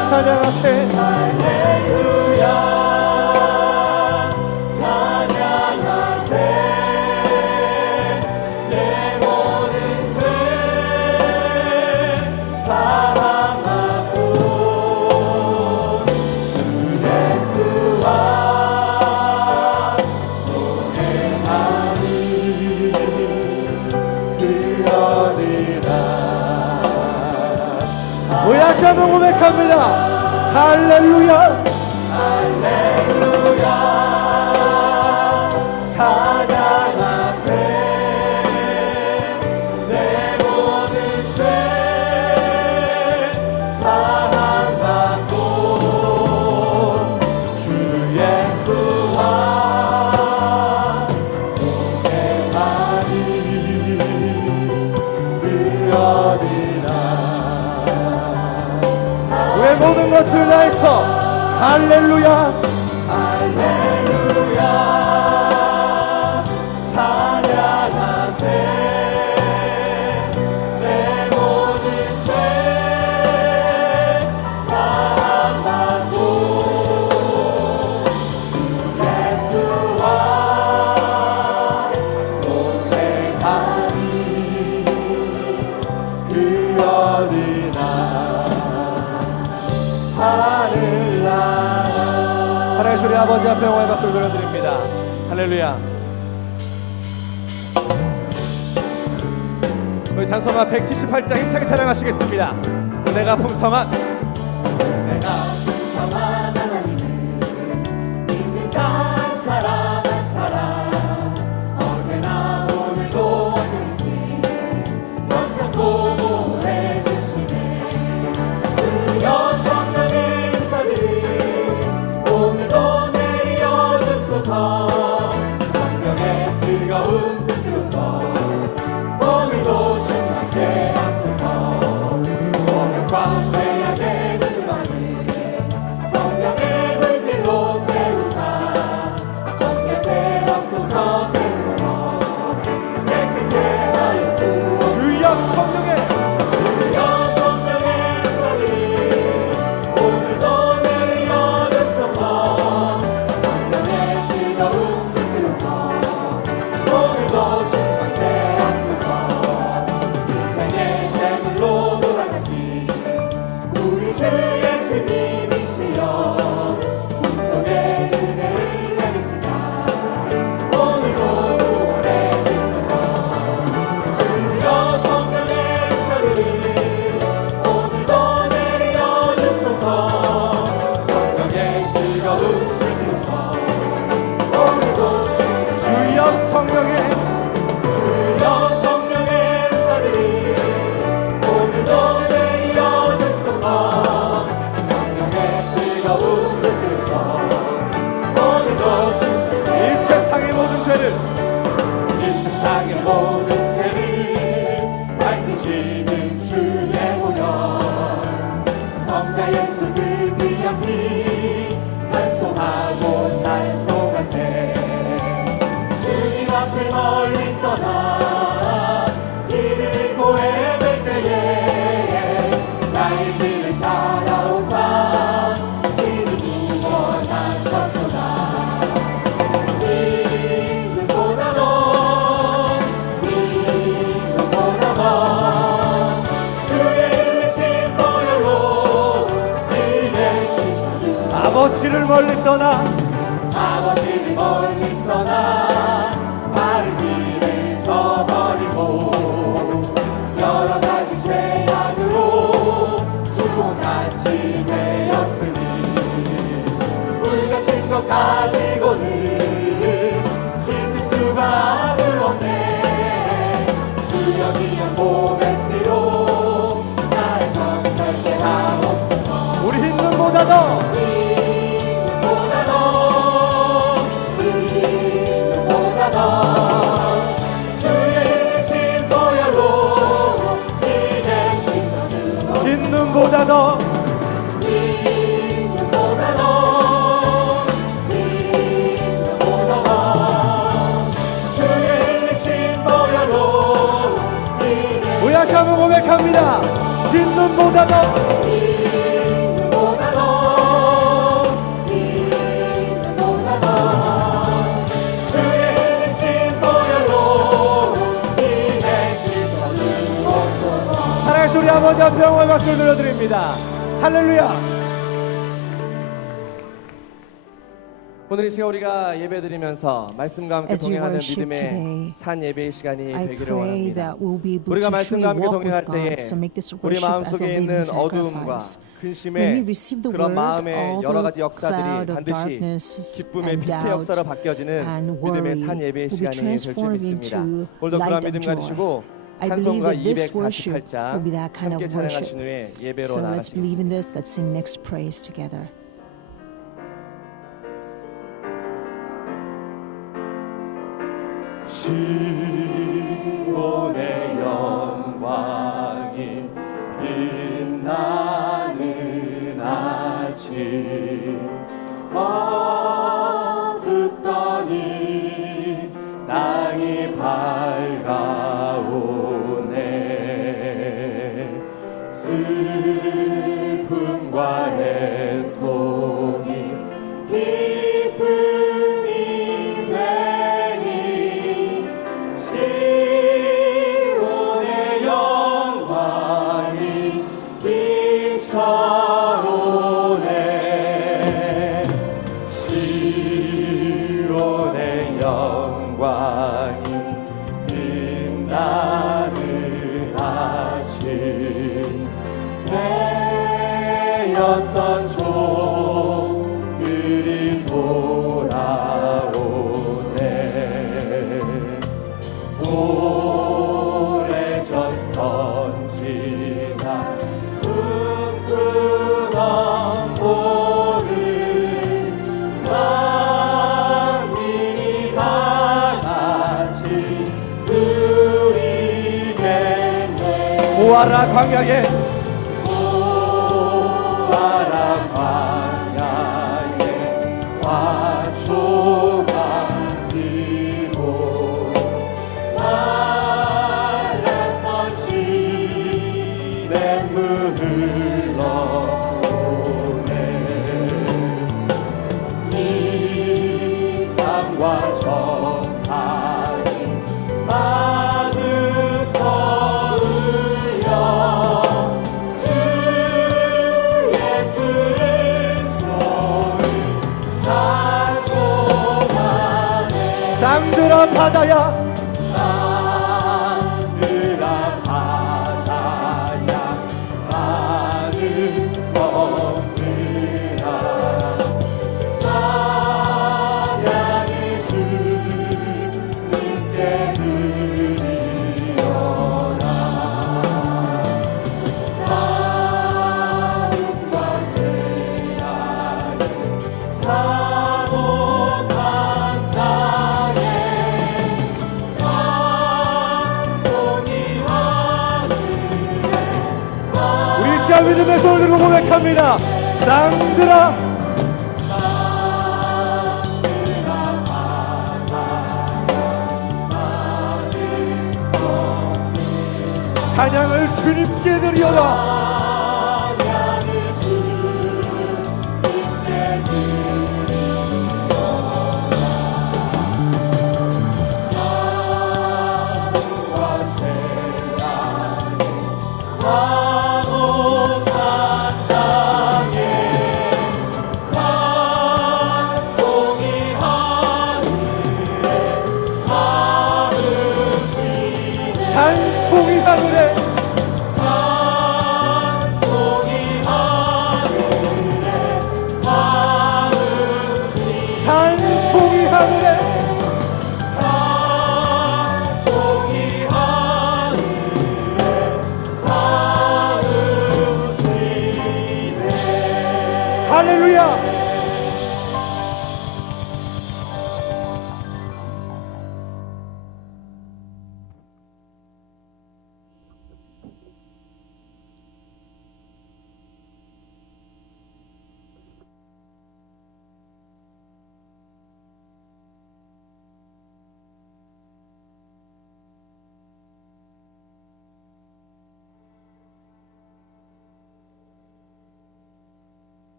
찬양하세. 다시 한번 고백합니다. 할렐루야, 할렐루야, 찬양하세. 내 모든 죄 사함받고 주 예수와 동행하니 그어디나. 우리의 모든 것을 다해서 할렐루야, 할렐루야, 찬양하세. 내 모든 죄 사함받고 주 예수와 동행하니 그 어디나 하늘나라. 우리 아버지 앞에 영광의 박수를 드려드립니다. 할렐루야. 우리 찬송가 178장 힘차게 찬양하시겠습니다. 은혜가 풍성한 하나님을 믿는 자 사랑한 사람 언제나 오늘도 언제든지 넘쳐고 보내주시네. 주여 성령의 인사들 오늘도 내려주소서. 성령의 뜨거운 빛으로서 오늘도 충만케 하소서. 소명과 죄악의 물들만이 성령의 물길로 채우사 정결케 하소서. 되소서 깨끗게 하여 주여 성령의 인사들 오늘도 내려주소서. 성령의 뜨거운 빛으로서 오늘도 충만케 하소서. 그 생의 제물로 돌아가신 우리 주 예수님이시여 꿈속의 은혜를 내리시사 오늘도 구원해 주소서. 주여 성령의 인사를 오늘도 내려주소서. 성령의 뜨거운 빛으로서 오늘도 주여 성령의 인사들 오늘도 내려주소서. 성령의 뜨거운 빛으로서 오늘도 이 세상의 모든 죄를 밝히시는 주의 보혈 성자 예수 그 귀한 피 찬송하고 찬송하세. 주님 앞을 멀리 떠나 길을 고해 뵐 때에 나의 길을 따라오사 진히 구원하셨도다. 믿음보다 더 주의 흘리신 보혈로 이내 씻어주. 아버지를 멀리 떠나 바른 길을 저버리고 여러 가지 죄악으로 주홍같이 되었으니 물 같은 것 가지고는 씻을 수가 아주 없네. 주여 귀한 보배피로 나를 정결케 하옵소서. 우리 힘든보다 더 주의 흘리신 보혈로 진에 씻어주어. 믿음보다 더 주의 흘리신 보혈로 우리 다시 한번 고백합니다. 믿음보다 더 다시 한번 영광의 박수를 들려드립니다. 할렐루야. 오늘 이 시간 우리가 예배드리면서 말씀과 함께 As we 동행하는 worship 믿음의 today, 산 예배의 시간이 I 되기를 pray 원합니다. that we'll be able 우리가 to 말씀과 truly 함께 walk 동행할 with 때에 God. So make this 우리 worship as a 마음속에 living 있는 어두움과 sacrifice. When we 근심의 receive the 그런 word, 마음의 all 여러 the 가지 역사들이 cloud of 반드시 darkness 기쁨의 and 빛의 doubt 역사로 바뀌어지는 and 믿음의 worry 산 예배의 will be 시간이 될 줄 transformed 믿습니다. into 오늘도 그런 light 믿음 of joy. 가지시고 I believe 찬송가 that this worship 248장 will be that kind of 함께 찬양하신 worship. 후에 예배로 So let's believe in 나가시겠습니다. this. Let's sing next praise together. 시온의 영광이 빛나는 아침 어둡더니 땅이 밝아오네 슬픔과 애통이 기쁨이 되니 시온의 영광이 비춰오네 시온의 영광이 빛나는 아침 되었던 종들이 돌아오네 오래전 선지자 꿈꾸던 보를 만민이 다 같이 누리겠네 보아라 광야에 보아라 광야에 화초가 피고 말랐던 시냇물 흘러오네 이상과 저상이 마주쳐 울려 주 예수를 좋은 찬송하네 땅들아 바다야 땅들아 바다야 많은 섬들아 찬양을 주님께 드리어라 싸움과 죄악을 사모한 땅에 찬송이 하늘에 우리 시간 믿음의 손을 들고 고백합니다. 땅들아 찬양을 주님께 드리어라 찬송이 하늘에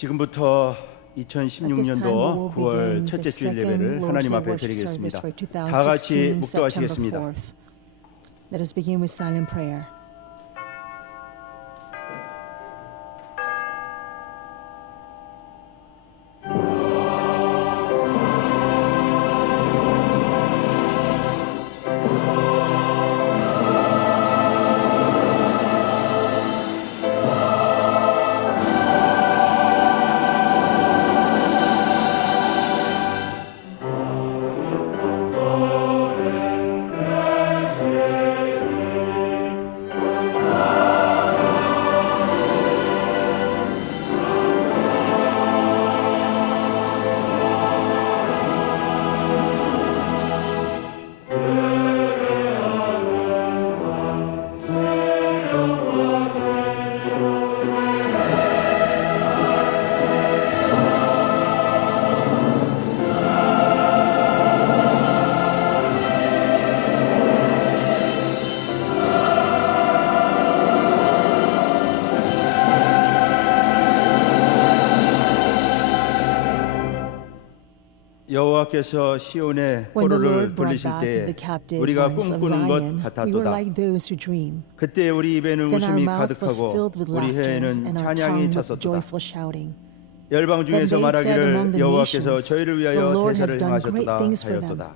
지금부터 At this time, we 2016년도 will 9월 begin 첫째 the 주일 second 예배를 Lord's 하나님 Day 앞에 worship service 드리겠습니다. for 다 같이 2016, September 묵도하시겠습니다. 4th. Let us begin with silent prayer. 여호와께서 시온의 When the 포로를 Lord brought 돌리실 back 때에 the captive 우리가 ones of 꿈꾸는 것 Zion, we were 같았도다. like those who dream. 그때 우리 입에는 Then our 웃음이 mouth was 가득하고 filled with 우리 laughter, 혀에는 and our 찬양이 tongue with 찼었도다. joyful shouting. 열방 Then 중에서 they said among 말하기를 the 여호와께서 nations, 저희를 "The 위하여 Lord has 대사를 done great 행하셨도다 things for them." 하였도다.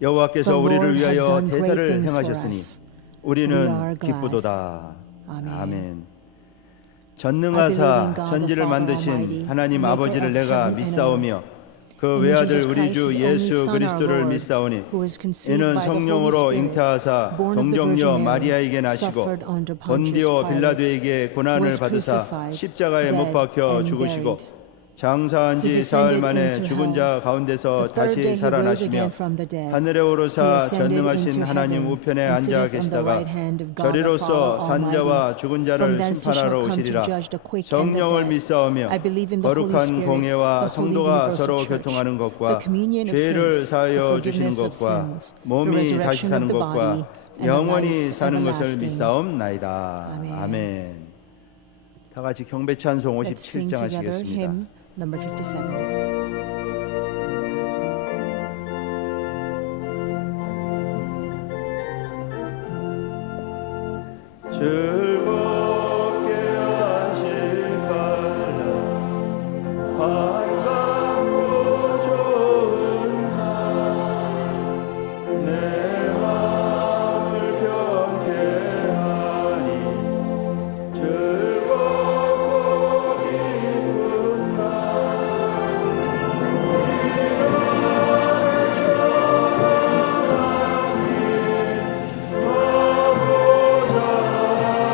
여호와께서 The 우리를 Lord has 위하여 done great 대사를 things for 행하셨으니 us. We are 우리는 glad. 기쁘도다. 아멘. 아멘. I believe 전능하사 in God 천지를 the Father 만드신 Almighty, 하나님 maker 아버지를 of 내가 heaven and 믿사오며 그 And in 외아들 Jesus 우리 Christ, 주 his only 예수 Son, our 그리스도를 Lord, 믿사오니 who was conceived 이는 by the Holy 성령으로 Spirit, 잉태하사 born of the Virgin 동정녀 Mary, 마리아에게 나시고 suffered under Pontius 본디오 Pilate, 빌라도에게 고난을 was 받으사 crucified, 십자가에 못 dead, 박혀 and 죽으시고 buried. 장사한 He 지 사흘 descended 만에 into 죽은 hell. 자 가운데서 The third 다시 day he rose 살아나시며 again from the dead. 하늘에 He 오르사 ascended 전능하신 into 하나님 heaven 우편에 and 앉아 sitteth on the 계시다가 right hand of God the 저리로서 Father 산자와 Almighty. 죽은 From 자를 thence he shall 심판하러 come to 오시리라. judge the quick and the 성령을 dead. 믿사오며 I believe in the Holy 거룩한 Spirit, 공예와 the holy 성도가 universal 서로 church, 교통하는 the 것과 communion of 죄를 saints, the 사하여 주시는 forgiveness of 것과 sins, the 몸이 다시 resurrection 사는 of the 것과 body, and the 영원히 life 사는 것을 everlasting. 믿사옵나이다. 아멘. 아멘. 다 같이 경배 찬송 Let's sing 57장 together 하시겠습니다. hymn number 57. 즐겁게 하실까라 반갑고 좋은 날내 마음을 경계하니 즐겁고 기쁜 날 우리 너를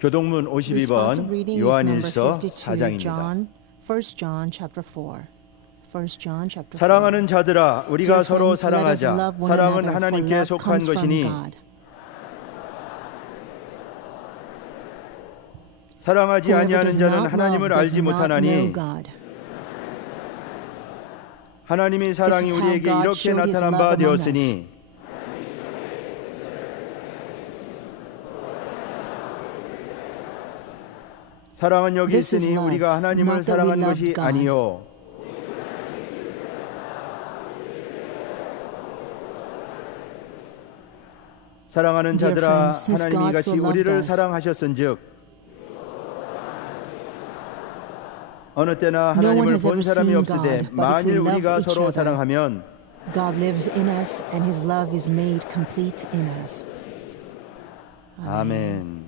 교동문 Responsive 52번 reading is number 요한일서 52, 4장입니다. John, 1 John chapter 4. 1 John chapter 4. 사랑하는 자들아 우리가 Dear 서로 friends, let us 사랑하자. love one 사랑은 another, for 하나님께 love 속한 comes from 것이니 God. 사랑하지 Whoever 아니하는 does 자는 not 하나님을 love does 알지 not know 못하나니 God. 하나님의 사랑이 This is how 우리에게 God 이렇게 showed his 나타난 love 바 among us. 되었으니 사랑은 여기 This is 있으니 love, 우리가 하나님을 not that we 사랑한 loved 것이 God. 아니요 사랑하는 Dear 자들아 friends, since 하나님이 God 같이 so loved 우리를 us, 사랑하셨은즉 어느 때나 No one 하나님을 has 본 ever 사람이 seen 없으되 God, but if 만일 we love 우리가 each 서로 other, 사랑하면 God lives in us and his love is made complete in us. 아멘.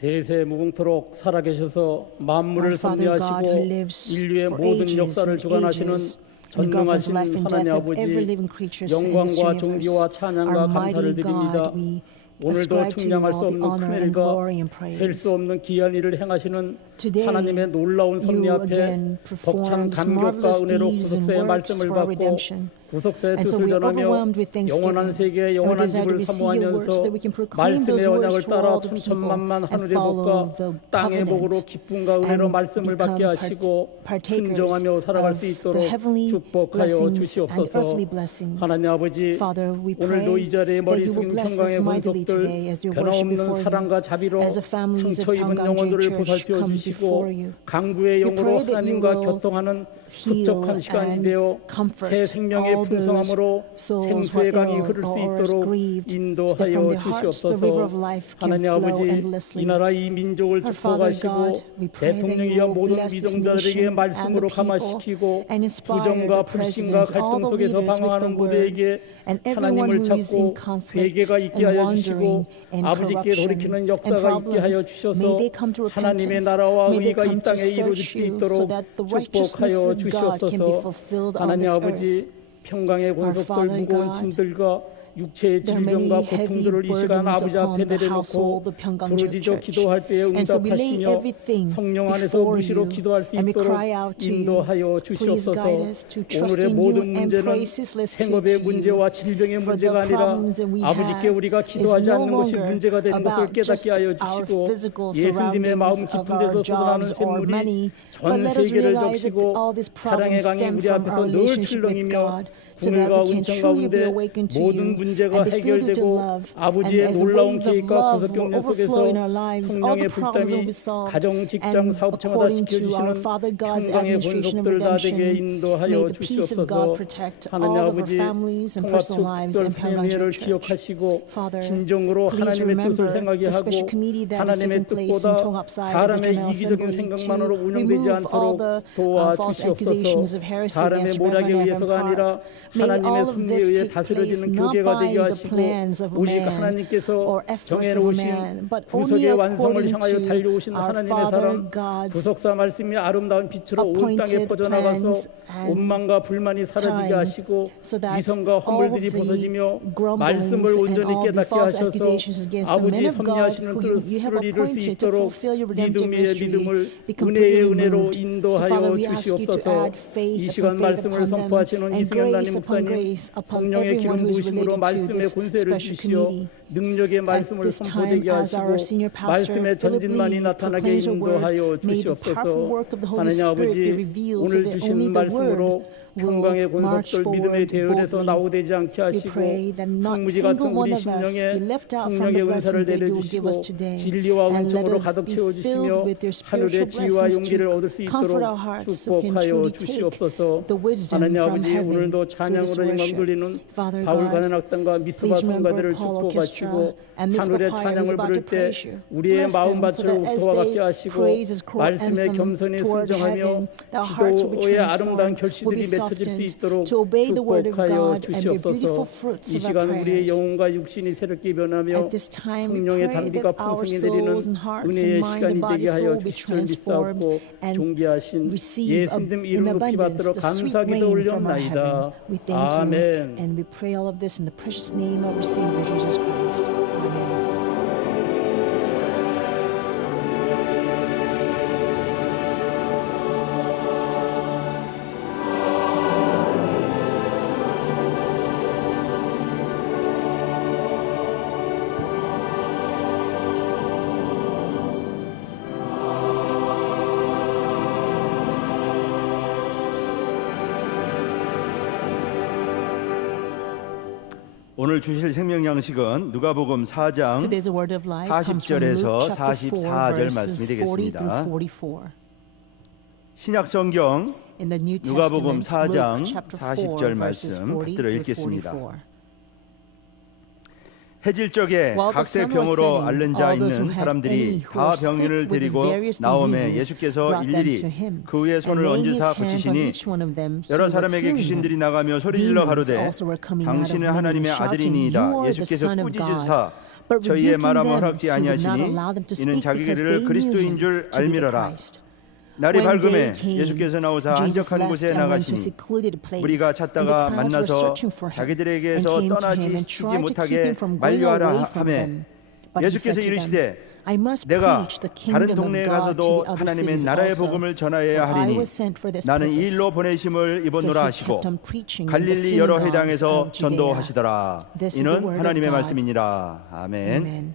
세세 무궁토록 살아계셔서 만물을 Our Father God who 섭리하시고 lives 인류의 for 모든 ages 역사를 and 주관하시는 ages and governs 전능하신 life and death 하나님 of every 아버지 living creature in this 영광과 universe. 존귀와 찬양과 Our 감사를 mighty 드립니다. God, we 오늘도 ascribe to you 측량할 수 all the 없는 honor 큰 and 일과 glory and 셀 praise. 수 없는 귀한 일을 행하시는 Today, 하나님의 놀라운 섭리 you 앞에 again 벅찬 performed 감격과 marvelous 은혜로 deeds and 구속사의 works 말씀을 for our 받고 redemption. 구속사의 And so 뜻을 we are 전하며 overwhelmed with 영원한 thanksgiving 세계의 and we 영원한 desire to 집을 receive your words 사모하면서 so that we can proclaim 말씀의 those words 언약을 to 따라 all the people 천천만만 and 하늘의 follow 복과 the 땅의 복으로 covenant 기쁨과 은혜로 and 말씀을 받게 become 하시고 partakers 순종하며 살아갈 수 of 있도록 the heavenly 축복하여 blessings and 주시옵소서. earthly blessings. 하나님 아버지 Father, we 오늘도 pray 이 자리에 that 머리 you will 숙인 bless us 평강의 mightily today 권속들 as we worship 변함없는 before 사랑과 you. 자비로 As the families of 상처 입은 Pyongyang 영혼들을 Church 보살펴 come 주시고 before you. 강구의 We 영으로 pray that you 하나님과 will 교통하는 heal 흡족한 시간이 and 되어 comfort 새 생명의 all those 풍성함으로 souls who are 생수의 강이 ill 흐를 수 or 있도록 grieved, so that from 인도하여 their hearts the river of 주시옵소서. life can 하나님 flow 아버지 endlessly. 이 나라 이 민족을 Our Father 축복하시고 God, we pray that 대통령이여 you will 모든 bless this 위정자들에게 nation and 말씀으로 the people 감화시키고 and inspire 부정과 the 불신과 president, all 갈등 the 속에서 leaders with the 방황하는 word, 모두에게 and everyone 하나님을 who is in 찾고 conflict 회개가 있게 and 하여 wandering 주시고 in 아버지께 corruption 돌이키는 and 역사가 있게 하여 problems. 주셔서 May they come to 하나님의 repentance. 나라와 May they 의가 이 come to 땅에 이루어질 search 수 you so 있도록 that the righteousness 축복하여 of God can be 주시옵소서. fulfilled on 하나님 this 아버지 earth. 평강의 Our 권속들 Father 무거운 God, 짐들과 육체의 There are 질병과 many heavy 고통들을 이 시간 burdens 아버지 upon 앞에 the household 내려놓고 of Pyongyang 부르짖어 Church. 기도할 때에 And so we lay 응답하시며 everything 성령 안에서 before 무시로 you 기도할 수 and we 있도록 cry out to you. 인도하여 Please 주시옵소서. guide us to trust 오늘의 in you 모든 and 문제는 pray ceaselessly 생업의 to you. 문제와 질병의 For 문제가 the 아니라 problems that we 아버지께 have 우리가 is 기도하지 no 않는 것이 longer 문제가 되는 것을 about just 깨닫게 하여 our 주시고 physical 예수님의 마음 surroundings of 깊은 our 데서 솟아나는 jobs or 샘물이 money, but 전 let us 세계를 realize that 적시고 all these 사랑의 problems 강이 stem 우리 from 앞에서 our 늘 relationship with 출렁이며 God, so that 오늘과 we can 은총 truly be 가운데 awakened to 모든 you 문제가 and be filled with your 해결되고 love. And 아버지의 as a 놀라운 wave of 계획과 love 구속 will 경륜 overflow in our 속에서 lives, all 성령의 the problems will 불담이 be solved. 가정, 직장, And 사업처마다 according to our 지켜주시는 Father God's 평강의 administration of 권속들 다 되게 redemption, 인도하여 may the peace of God 주시옵소서. protect 하나님 all of our 아버지 families and personal 통합 lives 특별 in Pyongyang 사명회를 Church. 기억하시고 Father, 진정으로 please 하나님의 뜻을 remember 행하게 the 하고 special committee that is 하나님의 taking place in 뜻보다 Tongapside of the 사람의 General 이기적인 Assembly 생각만으로 to 운영되지 remove all 않도록 the false accusations 도와주시옵소서. of heresy 사람의 against 모략에 Reverend Evan 의해서가 아니라 Park. May 하나님의 all of 섭리에 this 의해 take place 다스려지는 not 교계가 by 되게 the 하시고 plans of a 오직 man 하나님께서 or efforts of a 정해놓으신 man, but only 구속의 완성을 according 향하여 to 달려오신 our 하나님의 Father 사람 God's 구속사 말씀이 아름다운 빛으로 온 땅에 appointed 퍼져나가서 plans and 원망과 불만이 사라지게 time, 하시고 so that 이성과 all of 허물들이 the 벗어지며 grumblings 말씀을 and 온전히 all the 깨닫게 false 하셔서 accusations against the men 아버지 of God 섭리하시는 who you have 뜻을 이룰 수 appointed to 있도록 fulfill your redemptive 믿음의 mystery 믿음을 be completely 은혜의 은혜로 removed. So Father, 인도하여 we ask you to 주시옵소서. add 이 faith 시간 upon faith 말씀을 upon them 선포하시는 and 이승현 grace 담임 upon 목사님 grace upon 성령의 everyone 기름 who is 부으심으로 related to 말씀의 this 권세를 special 주시어 committee. 능력의 At 말씀을 this time, 선포되게 as our 하시고 senior pastor, 말씀의 Philip 전진만이 Lee, 나타나게 proclaims your word, 인도하여 may the powerful 주시옵소서. work of the Holy 하나님 Spirit be 아버지 revealed so 오늘 that only 주신 the word 말씀으로 will 평강의 march 권속들 믿음의 forward 대열에서 boldly. 나오되지 않게 We 하시고 pray that not 황무지 single 같은 one 우리 of us be 심령에 left out from 성령의 the 은사를 blessings that you will give us 내려주시고 today. 진리와 And let 은총으로 us 가득 be 채워주시며 filled with your 하늘의 spiritual 지혜와 blessings 용기를 to 얻을 수 comfort our 있도록 hearts so we can 축복하여 truly take 주시옵소서. the wisdom 하나님 from 아버지 heaven 오늘도 through this 찬양으로 영광 worship. 돌리는 Father 바울 God, 가는 악단과 미스바 please remember 성가들을 Paul 축복하시고 Orchestra and Mitzvah 하늘의 Choir who's 찬양을 about 부를 to 때 praise you. 우리의 Bless them so 마음밭을 that as 옥토와 같게 they 하시고 praise his 말씀의 anthem 겸손히 toward 순종하며 heaven, their hearts will be 기도의 아름다운 transformed, will 결실들이 be so 맺혀질 수 softened 있도록 to obey the word of 축복하여 God and bear beautiful 주시옵소서. fruits 이 of our 시간 우리의 prayers. 영혼과 육신이 새롭게 변하며 At this time, we 성령의 pray 단비가 that our 풍성히 souls 내리는 and hearts and 은혜의 mind 시간이 and body 되게 하여 soul be 주시를 transformed 믿사옵고 and 존귀하신 receive 예수님 in 이름 높이 abundance 받들어 the sweet 감사기도 rain from our 올렸나이다. heaven. We thank you 아멘. and we pray all of this in the precious name of our Savior Jesus Christ. Amen. 오늘 주실 생명 양식은 누가복음 4장 Today's word of life comes from Luke 40절에서 chapter 4 44절 verses 말씀이 40 through 되겠습니다. 44. 신약 성경 In the New 누가복음 Testament, 4장 Luke chapter 4 40절 verses 말씀 40 받들어 through 읽겠습니다. 44. 해질 적에 While the 각세 sun was 병으로 setting, 앓는 자 all those who 있는 had 사람들이 any who 다 were sick 병인을 with 데리고 various 나오매 diseases 예수께서 brought them 일일이 to him, 그의 and 손을 laying his 얹으사 hands on 고치시니 each one of them, he 여러 was 사람에게 healing 귀신들이 them. 나가며 소리질러 Demons 가로되 also were coming out of 당신은 many, 하나님의 shouting, 아들이니이다. "You are the 예수께서 Son of 꾸짖으사 God." But 저희의 rebuking 말함을 them, 허락지 he would not 아니하시니 allow them to 이는 speak because 자기를 they knew 그리스도인 him 줄 to be the 알미러라. Christ. 날이 When 밝음에 day came, 예수께서 나오사 Jesus 한적한 left 곳에 and went 나가시니 to a secluded place, 무리가 and the 찾다가 crowds were 만나서 searching for him, and 자기들에게서 came to him 떠나지 and 시지 tried to keep 못하게 him from going 만류하라 away from 하매 them. But he 예수께서 said to them, 이르시되 I must 내가 preach the 다른 kingdom of 동네에 God to 가서도 the other 하나님의 cities 나라의 also. 복음을 For 전하여야 I 하리니 was sent for this 나는 이 purpose. 일로 보내심을 So 입었노라 he 하시고 kept on preaching in the 갈릴리 여러 synagogues 회당에서 of Judea. 전도하시더라. This is the 이는 word of 하나님의 God. 말씀이니라. 아멘. Amen.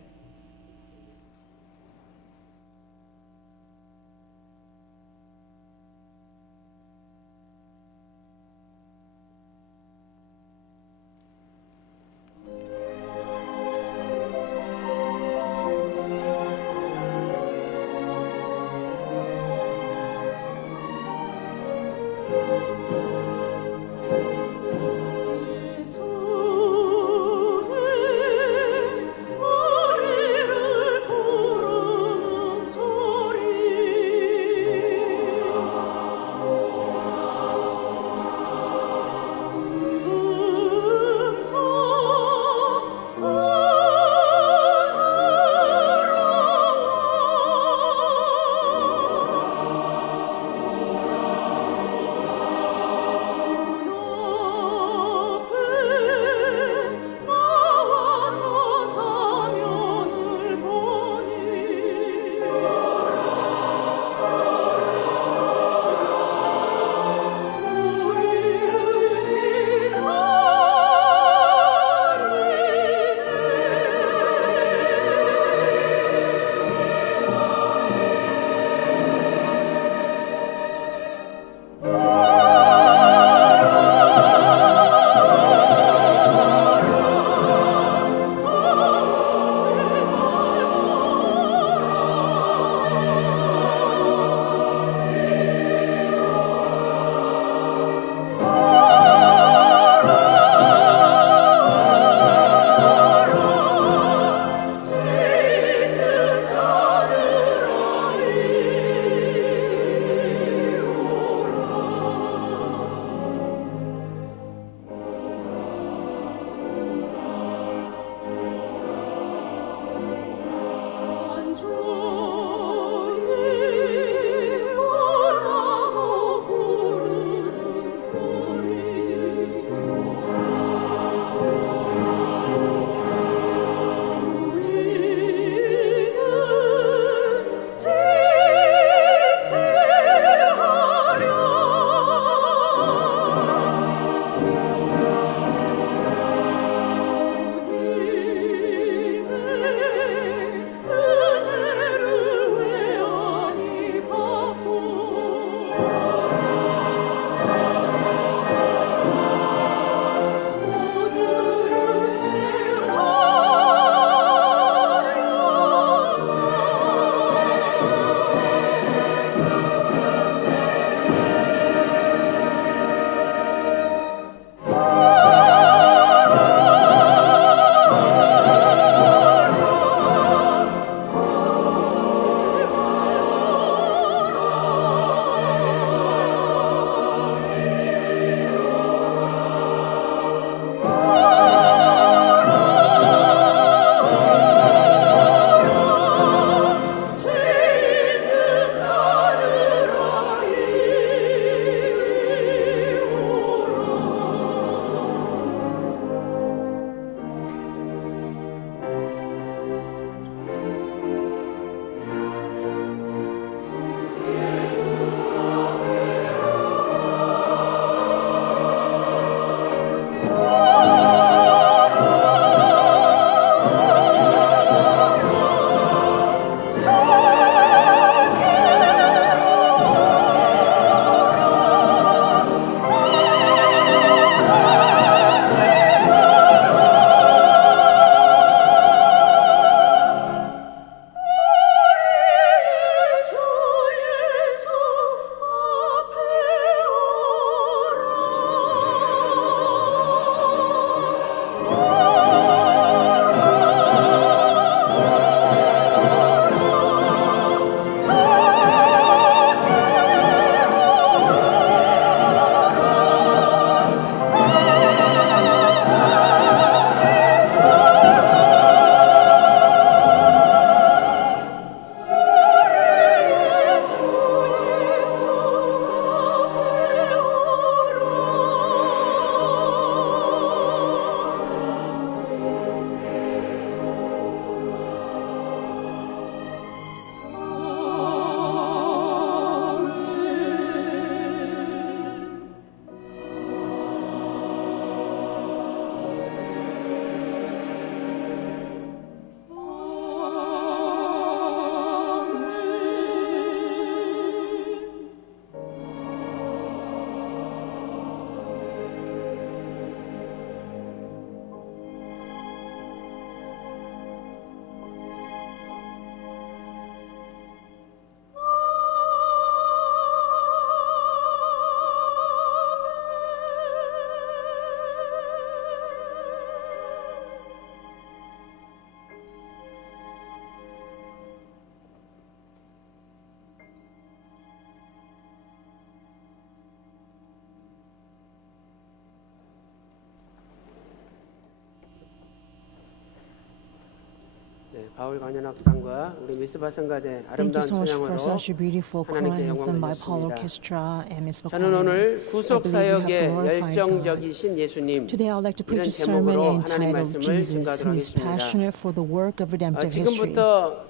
바울 관현악단과 우리 미스바 성가대 Thank you 아름다운 so much for 찬양으로 such a beautiful choir 하나님께 anthem by 영광을 Paul 드렸습니다. Orchestra and Miss 저는 오늘 구속 사역의 열정적이신 예수님 Today I would like to 이런 preach a sermon 제목으로 하나님 entitled 말씀을 Jesus, who 증거하도록 is passionate for the work of redemptive history. 지금부터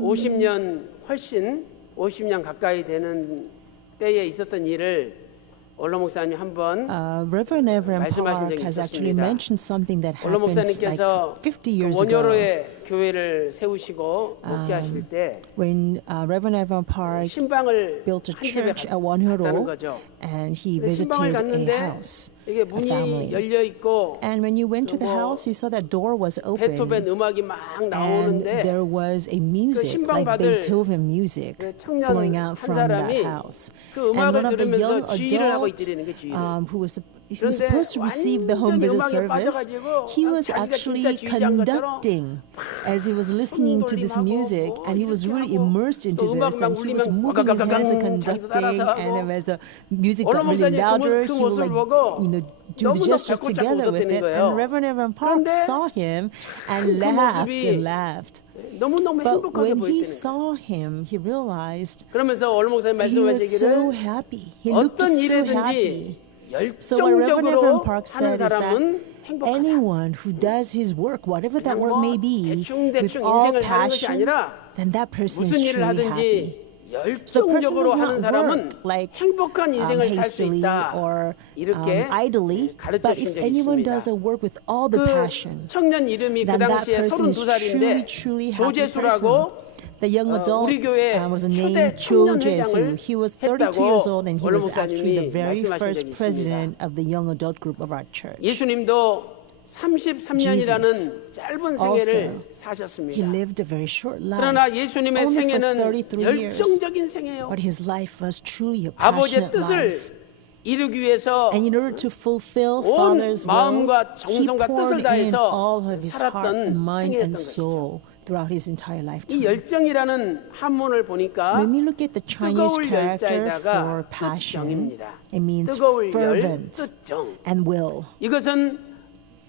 50년 훨씬 50년 가까이 되는 때에 있었던 일을 올로 목사님 한번 Reverend Ephraim 말씀하신 Park 적이 has actually 있었습니다. mentioned something that 올로 happened 목사님께서 like 50 그 years ago 원효로의 교회를 세우시고 목회하실 때 when Reverend Ephraim Park 신방을 built a 한 집에 church at 갔다는 Wonhoro 거죠. and he 근데 신방을 visited a 갔는데 house, 이게 a 문이 family. 열려 있고 And when you went to the 그리고 house, you saw that door was 베토벤 open 음악이 막 and 나오는데 there was a music, 신방 like 받을 Beethoven music, 그 청년 flowing out 한 from that 사람이 house. 그 And 음악을 one of the young 들으면서 지휘를 하고 adult 있더라는 게 지휘를. he was 그런데 supposed to receive the home 완전히 visit 음악에 service. 빠져가지고 He was 자기가 actually 진짜 지휘자인 것처럼 conducting as he was listening to this music, and he was really immersed into 또 this, 음악만 and he was 울리면 moving his hands and 자기도 conducting, 따라서 하고. and as the music 올로 got really 목사님 louder, 그 he would 모습을 like, 보고 do the 너무너무 gestures 배꼽 잡고 together with 웃었다는 it. 거예요. And Reverend Ephraim Park 그런데 saw him and 그 laughed 모습이 and laughed. 너무너무 But 행복하게 when he 보이더라는 거예요. saw him, he realized 그러면서 올로 목사님 he was 말씀하시기를 so happy. He looked 어떤 so 일에든지 happy. So what Reverend 열정적으로 Ephraim Park 하는 said is that 사람은 행복하다. anyone who does his work, whatever that 그냥 work 뭐 may be, with 대충 all 인생을 사는 것이 passion, 아니라 then that person is 무슨 일을 truly 하든지 happy. The person 열정적으로 does 하는 not 사람은 work like 행복한 인생을 살 수 hastily 있다. or 이렇게 idly, 가르쳐 but 주신 if 적이 anyone 있습니다. does a work with all the 그 passion, 청년 이름이 그 then that 당시에 person is 32살인데 truly happy 조재수라고 person. The young adult 우리 교회 was 초대 named Cho 청년 Jesu. 회장을 He was 32 years old, and he 올로 was actually the 목사님이 very 말씀하신 first 적이 president 있습니다. of the young adult group of our church. 예수님도 33년이라는 짧은 생애를 He 사셨습니다. lived a very short life. 그러나 예수님의 only for 생애는 33 years. 열정적인 생애예요. But his life was truly a 아버지의 passionate life. 뜻을 이루기 위해서 And in order to fulfill 온 Father's will, 마음과 he 정성과 뜻을 poured in 다해서 all of his heart, 살았던 mind, 생애였던 and soul throughout his entire 이 lifetime. 열정이라는 한문을 보니까 When we look at the Chinese 뜨거울 character 열자에다가 for passion, 뜻정입니다. it means 뜨거울 열, fervent 뜻정. and will. 이것은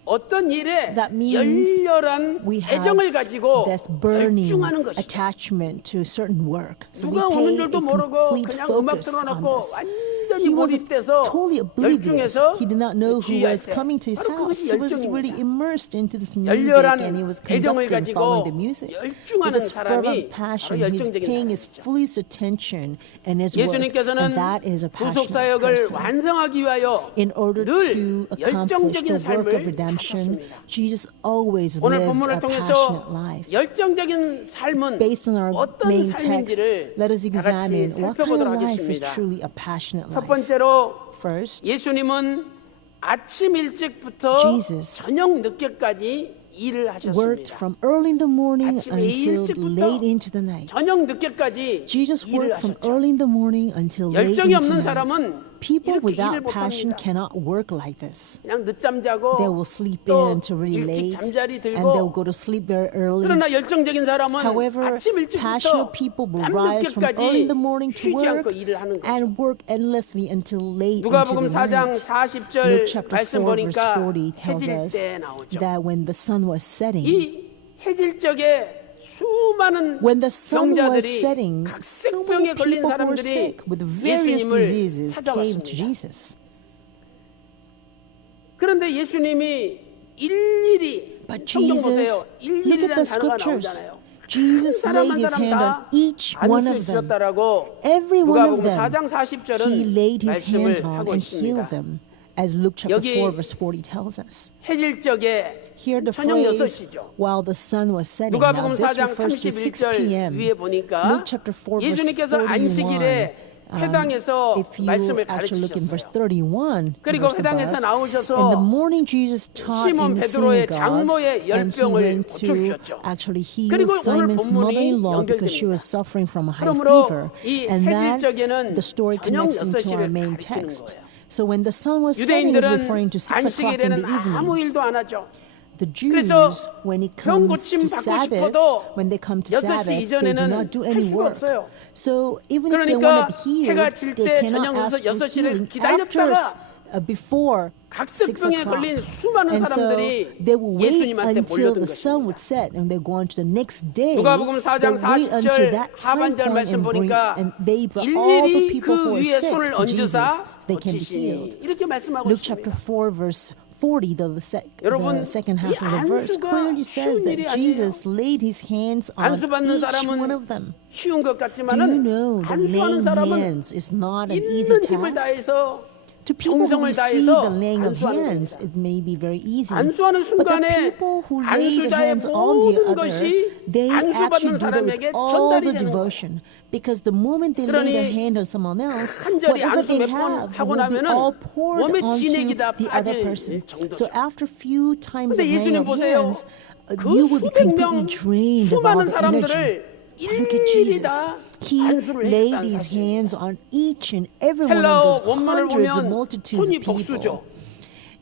어떤 일에 That means 열렬한 we have 애정을 가지고 this burning 열중하는 것이죠. attachment to certain work. So we 누가 pay 오는 a 줄도 모르고 complete 그냥 음악 focus on 틀어놓고 this. 완전히 He was 몰입돼서 totally oblivious. 열중해서 He did not know who 주의할 was 때 coming to his 바로 house. 그것이 He was really 열정입니다. immersed into this music, and he was 열렬한 애정을 conducting, following the 가지고 music. With 열중하는 this 사람이 fervent 바로 passion, he's 열정적인 paying his 사람이죠. fullest attention in his work, 예수님께서는 and that is a 구속 passionate 사역을 person. 완성하기 위하여 In order 늘 to accomplish 열정적인 the work of 삶을 redemption, 사셨습니다. Jesus always 오늘 lived 본문을 a 통해서 passionate life. 열정적인 삶은 Based on our 어떤 main text, 삶인지를 let us 다 같이 examine what kind 살펴보도록 of life is 하겠습니다. truly a passionate 첫 life. 번째로 First, 예수님은 아침 일찍부터 Jesus 저녁 늦게까지 일을 worked 하셨습니다. from early in the morning 아침에 until 일찍부터 late into the night. 저녁 늦게까지 Jesus 일을 worked from 하셨죠. early in the morning until late 열정이 into 없는 the night. 사람은 People 이렇게 일을 without passion 못합니다. cannot work like this. 그냥 늦잠 자고 They will sleep 또 in until really 일찍 late, 잠자리 and they'll 들고 go to sleep very early. 그러나 열정적인 사람은 However, 아침 passionate 일찍부터 people will rise from early in the morning to 쉬지 work 않고 일을 하는 거죠. and work endlessly until late into 누가복음 the 4장 night. 40절 Luke chapter 말씀 4 verse 보니까 40 tells 해질 us 때 나오죠. that when the sun was setting, 이 해질 적에 수많은 when the sun was 병자들이 setting, so many 각색병에 걸린 people who were 사람들이 sick with various 예수님을 diseases came to 찾아왔습니다. Jesus. 그런데 예수님이 일일이 But 성경 Jesus, 보세요. look at 일일이라는 the 단어가 scriptures. 나오잖아요. Jesus 사람 laid 한 his 사람 hand on 다 each one 안수 of them. 주셨다라고 Every one of 누가복음 them, 4장 he 40절은 laid his hand 말씀을 on 하고 and 있습니다. healed them, as Luke chapter 여기 4 verse 40 tells us. 해질 적에 Here the 저녁 phrase, 6시죠. while the sun was setting. Now 누가복음 this 4장 refers to 6 31절 p.m. 위에 보니까 Luke chapter 4 verse 예수님께서 41. 안식일에 회당에서 If you 말씀을 actually look in verse 가르치셨어요. 31, 그리고 verse 회당에서 above, 나오셔서 in the morning Jesus taught 시몬 in the 베드로의 synagogue, 장모의 and he 열병을 went to 고쳐주셨죠. actually heal 그리고 오늘 Simon's 본문이 mother-in-law because she 연결됩니다. was suffering from a high 그러므로 fever. 이 And 해질 then 적에는 the story 저녁 connects into our 6시를 main 가리키는 text. 거예요. So when the sun was setting is 유대인들은 referring to 6 o'clock in 안식일에는 the 아무 evening. 일도 안 하죠. The 그래서 Jews, when it 병 comes 고침 to 받고 Sabbath, 싶어도 when they come to 6시 Sabbath, they do 이전에는 not do 할 any 수가 work. 없어요. So even if they 그러니까 want to be 해가 healed, 질 they 때 cannot 저녁 ask for 6시를 healing 기다렸다가 before 6 각색병에 걸린 o'clock. 수많은 And so 사람들이 they will wait 예수님한테 until 몰려든 the sun 것입니다. would set and they go on to the next day. 누가복음 4장 They wait until 40절 that time 하반절 point 말씀 and bring, 보니까 and they brought all the 일일이 people who 그 are 위에 sick 손을 to Jesus 얹으사 so they can be healed. 고치시니 이렇게 말씀하고 Luke chapter 있습니다. 4 verse 40, 여러분, the second half 이 of the verse 안수가 clearly says 쉬운 일이 that Jesus laid his hands on 안수 받는 each one 사람은 of them. 쉬운 것 Do you 같지만은 know that 안수하는 laying 사람은 hands is not an easy 있는 힘을 task? 다해서 To people who 정성을 receive 다해서 the laying of 안수하는 hands, 겁니다. it may be very easy. 안수하는 But the 순간에 people who lay the 안수자의 hands on the 모든 other, 것이 they 안수받는 actually do that 사람에게 with all 전달이 the 되는 거예요. devotion. Because the moment they lay their 그러니 hand on someone else, 간절히 whatever 안수 they 몇 번 have 하고 will be 나면은 all poured 몸에 onto 진액이 다 the other 빠질 person. 정도죠. So after a few times 근데 of laying 예수님 of 보세요. hands, 그 you will be 수백 명 completely drained of all 수많은 the energy. 사람들을 But look at 일일이 Jesus. 다 He 안수를 laid 했다는 his 사실. hands on each and every one of 헬라어 those 원문을 hundreds of 보면 multitudes 손이 of people. 복수죠.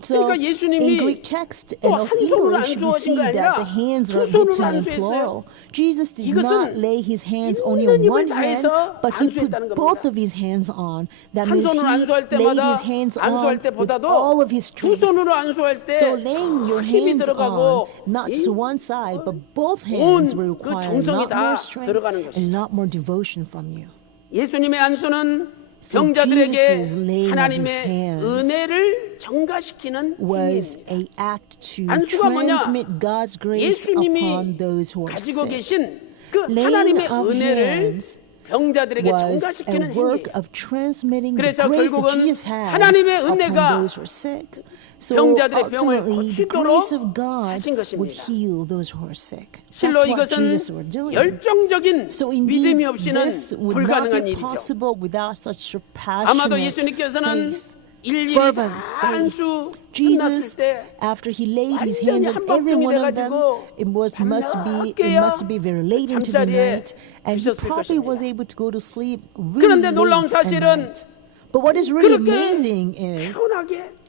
So 그러니까 예수님이 in Greek text and 또 of 한 손으로 English, we 안수하신 see 게 that 아니라 the hands 두 are 손으로 written in 안수했어요. plural. Jesus did 이것은 not lay his hands only 있는 on 힘을 one hand, 다해서 but he put 안수했다는 both 겁니다. of his hands on. That 한 means 손으로 he 안수할 laid 때마다 his hands 안수할 on with 때보다도 all of his 두 strength. 손으로 안수할 때 So laying your 힘이 hands 들어가고 on, not just one side, but both hands will 그 require a 정성이 lot 다 more strength 들어가는 것이죠. and a lot more devotion from you. 예수님의 안수는 So 병자들에게 Jesus' laying of his 하나님의 hands 은혜를 전가시키는 was 행위입니다. a act to 안수가 뭐냐? transmit God's grace 예수님이 upon those who are 가지고 sick. 계신 그 Laying 하나님의 of 은혜를 hands 병자들에게 was a 전가시키는 work 행위예요. of transmitting the 그래서 grace that 결국은 Jesus had 하나님의 upon 은혜가 those who are sick. So 병자들의 병을 ultimately, the 고치도록 grace of God 하신 would 것입니다. heal those who are sick. 실로 That's what 이것은 Jesus was doing. 열정적인 So indeed, 믿음이 없이는 this would not 불가능한 be 일이죠. possible without such 아마도 passionate 예수님께서는 faith. 일일이 fervent 다 안수 끝났을 Jesus, 때 after he laid his 완전히 hands on every 한밤중이 one of them, 돼가지고 it must be very late into the 잠자리에 night, and he 드셨을 probably 것입니다. was able to go to sleep really 그런데 놀라운 late at 사실은 night. But what is really 그렇게 amazing is, 피곤하게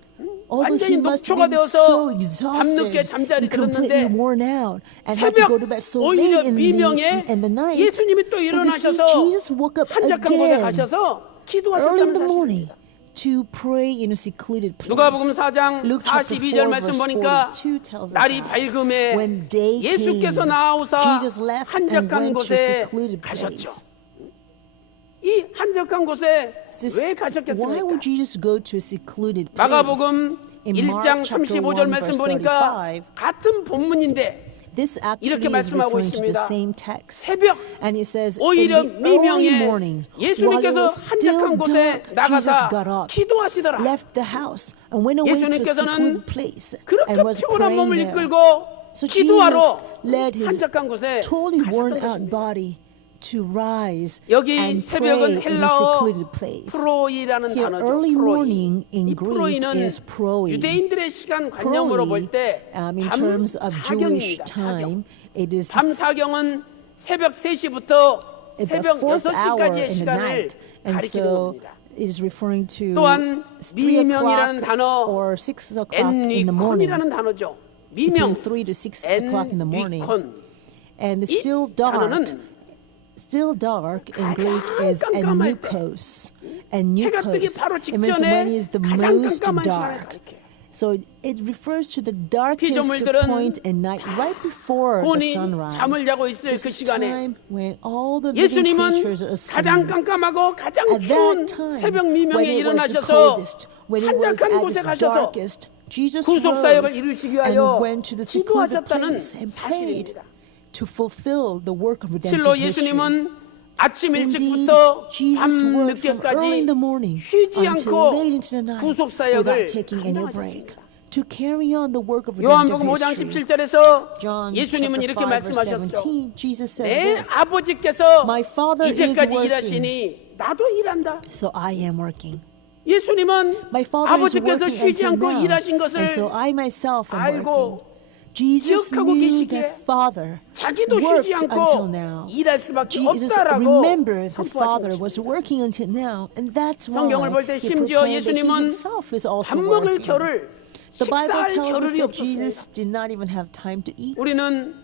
although he 완전히 must have 녹초가 been so 되어서 exhausted 밤늦게 잠자리 and completely 들었는데 worn out and had to 새벽 go to bed so 오히려 late in 미명에 the night, 예수님이 또 but we see 일어나셔서 Jesus woke up 한적한 곳에 again 가셔서 early in 기도하셨다는 the morning 사실입니다. to pray in a secluded place. 누가복음 4장 Luke chapter 42절 4 말씀 verse 보니까 42 tells us 날이 that 밝음에 when day 예수께서 came, 나오사 Jesus left and 한적한 went to a 곳에 secluded 가셨죠. place. 이 한적한 곳에 This- 왜 Why 가셨겠습니까? would Jesus go to a secluded place? 마가복음 In 1장 Mark chapter 35절 1 말씀 verse 보니까 35, 같은 본문인데 this 이렇게 actually is 말씀하고 referring to the 있습니다. same text. 새벽 And it says, in 오히려 the early 미명에 morning, while it 예수님께서 was 한적한 still 곳에 dark, Jesus 나가사 got up, 기도하시더라. left the house, and went away to a 예수님께서는 secluded place 그렇게 and was 피곤한 몸을 praying there. 이끌고 So 기도하러 Jesus led his 한적한 곳에 totally worn 가셨던 out 것입니다. body to rise 여기 and pray 새벽은 in a 헬라어 secluded place. 프로이라는 Here, 단어죠. early 프로이. morning in 이 Greek 프로이는 is proi. 유대인들의 시간 관념으로 볼 Proi, 때 in 밤 terms of Jewish 사경입니다. time, it is 밤 사경은 새벽 3시부터 the 새벽 fourth hour 6시까지의 in the 시간을 night, and 가리키는 so 겁니다. it is referring to 또한 3 미명이라는 o'clock 단어 or 6 o'clock in the morning, 엔위콘이라는 단어죠. 미명, between 3 to 6 o'clock in the morning. 엔위콘. And 이 still dark in Greek is 깜깜할 때. anukos. 해가 뜨기 Anukos. 바로 It means when 직전에 is the 가장 most 깜깜한 시간을 dark. 가리켜요. So it refers to the darkest 피조물들은 point in night, right before the 혼이 sunrise. 잠을 자고 있을 그 This 시간에 time when all the living 예수님은 creatures are 가장 asleep. 깜깜하고 가장 At 추운 that time, 새벽 when 미명에 it was the 일어나셔서 coldest, when it was 한적한 at 곳에 its 가셔서 darkest, Jesus 구속 사역을 rose 이루시기 and 위하여 went to the secluded 기도하셨다는 place and prayed 사실입니다. to fulfill the work of redemptive 실로 history. 예수님은 아침 Indeed, 일찍부터 Jesus 밤 worked from early in 늦게까지 the morning 쉬지 until 않고 late into the night 구속 without 사역을 taking any break 감당하셨습니다. to carry on the work of redemptive 요한복음 5장 history. 17절에서 John 예수님은 chapter 이렇게 5 verse 말씀하셨죠. 17, Jesus says 내 this, 아버지께서 My Father is 이제까지 working. 일하시니 나도 일한다. so I am working. 예수님은 My Father is 아버지께서 working 쉬지 until 않고 now, 일하신 것을 and so I myself am working. 알고 Jesus 기억하고 knew 계시기에 that Father 자기도 worked 쉬지 until 않고 now. 일할 수밖에 Jesus 없다라고 remembered that 선포하신 Father was 것입니다. working until now, and that's why 성경을 볼 때 he 심지어 proclaimed that he 예수님은 himself is also 밥 먹을 working. 겨를 The Bible 식사할 tells us 겨를이 that 없었습니다. Jesus did not even have time to eat. 우리는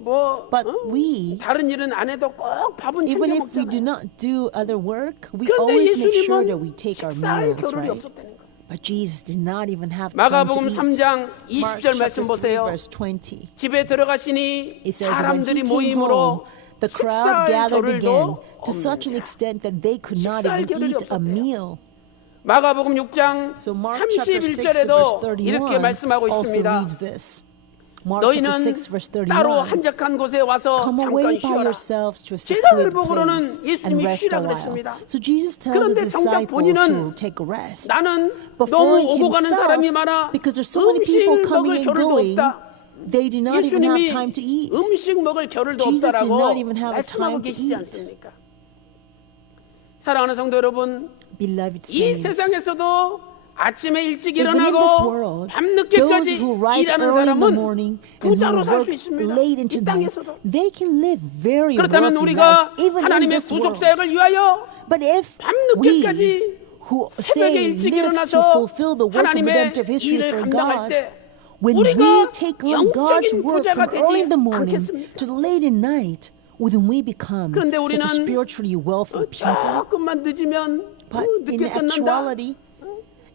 뭐 But we, 다른 일은 안 해도 꼭 밥은 even 챙겨 if we do 먹잖아요. not do other work, we 그런데 always make sure 예수님은 that we take our 식사할 meals, 겨를이 right? 없었다는 거예요. But Jesus did not even have time to 마가복음 eat. 3장 Mark 20절 말씀 chapter 3, 보세요. verse 20. 집에 들어가시니 It says, when he 사람들이 came 모임으로 home, the crowd 식사할 gathered again 겨를도 to such an 없느니라. extent that they could not 식사할 even 겨를이 eat a 없었대요. meal. 마가복음 6장 So Mark chapter 6 verse 31절에도 이렇게 31 말씀하고 also 있습니다. reads this. Mark chapter 너희는 6 verse 따로 31. 한적한 곳에 와서 Come 잠깐 away by 쉬어라. yourselves to a 제자들 secluded 보고는 place and 예수님이 rest 쉬라 a while. 그랬습니다. So Jesus tells 그런데 his 정작 disciples 본인은 to take a rest. 나는 But 너무 for 오고 가는 himself, 사람이 많아 because there's so many people 음식 coming 먹을 and 겨를도 going, 없다. they did not even have 예수님이 time to eat. 음식 먹을 겨를도 Jesus did 없다라고 not even have 말씀하고 time to 계시지 eat. 않습니까? 사랑하는 성도 여러분, Beloved 이 saints, 세상에서도 아침에 일찍 even in this 일어나고 world, those 밤늦게까지 who rise 일하는 early in the 사람은 morning and who 부자로 살 work 수 있습니다. late into 이 the night, 땅에서도. they can live very 그렇다면 wealthy 우리가 lives, even in 하나님의 this world. 구속 사역을 위하여 But if we 밤늦게까지 who 새벽에 say 일찍 live to 일어나서 fulfill the work of 하나님의 redemptive history 일을 for 감당할 God, 때 when 우리가 we take on God's 영적인 work 부자가 from early 되지 in the morning 않겠습니까? to late at night, wouldn't we become 그런데 such 우리는 a spiritually wealthy people? 조금만 늦으면 But in 늦게 끝난다. actuality,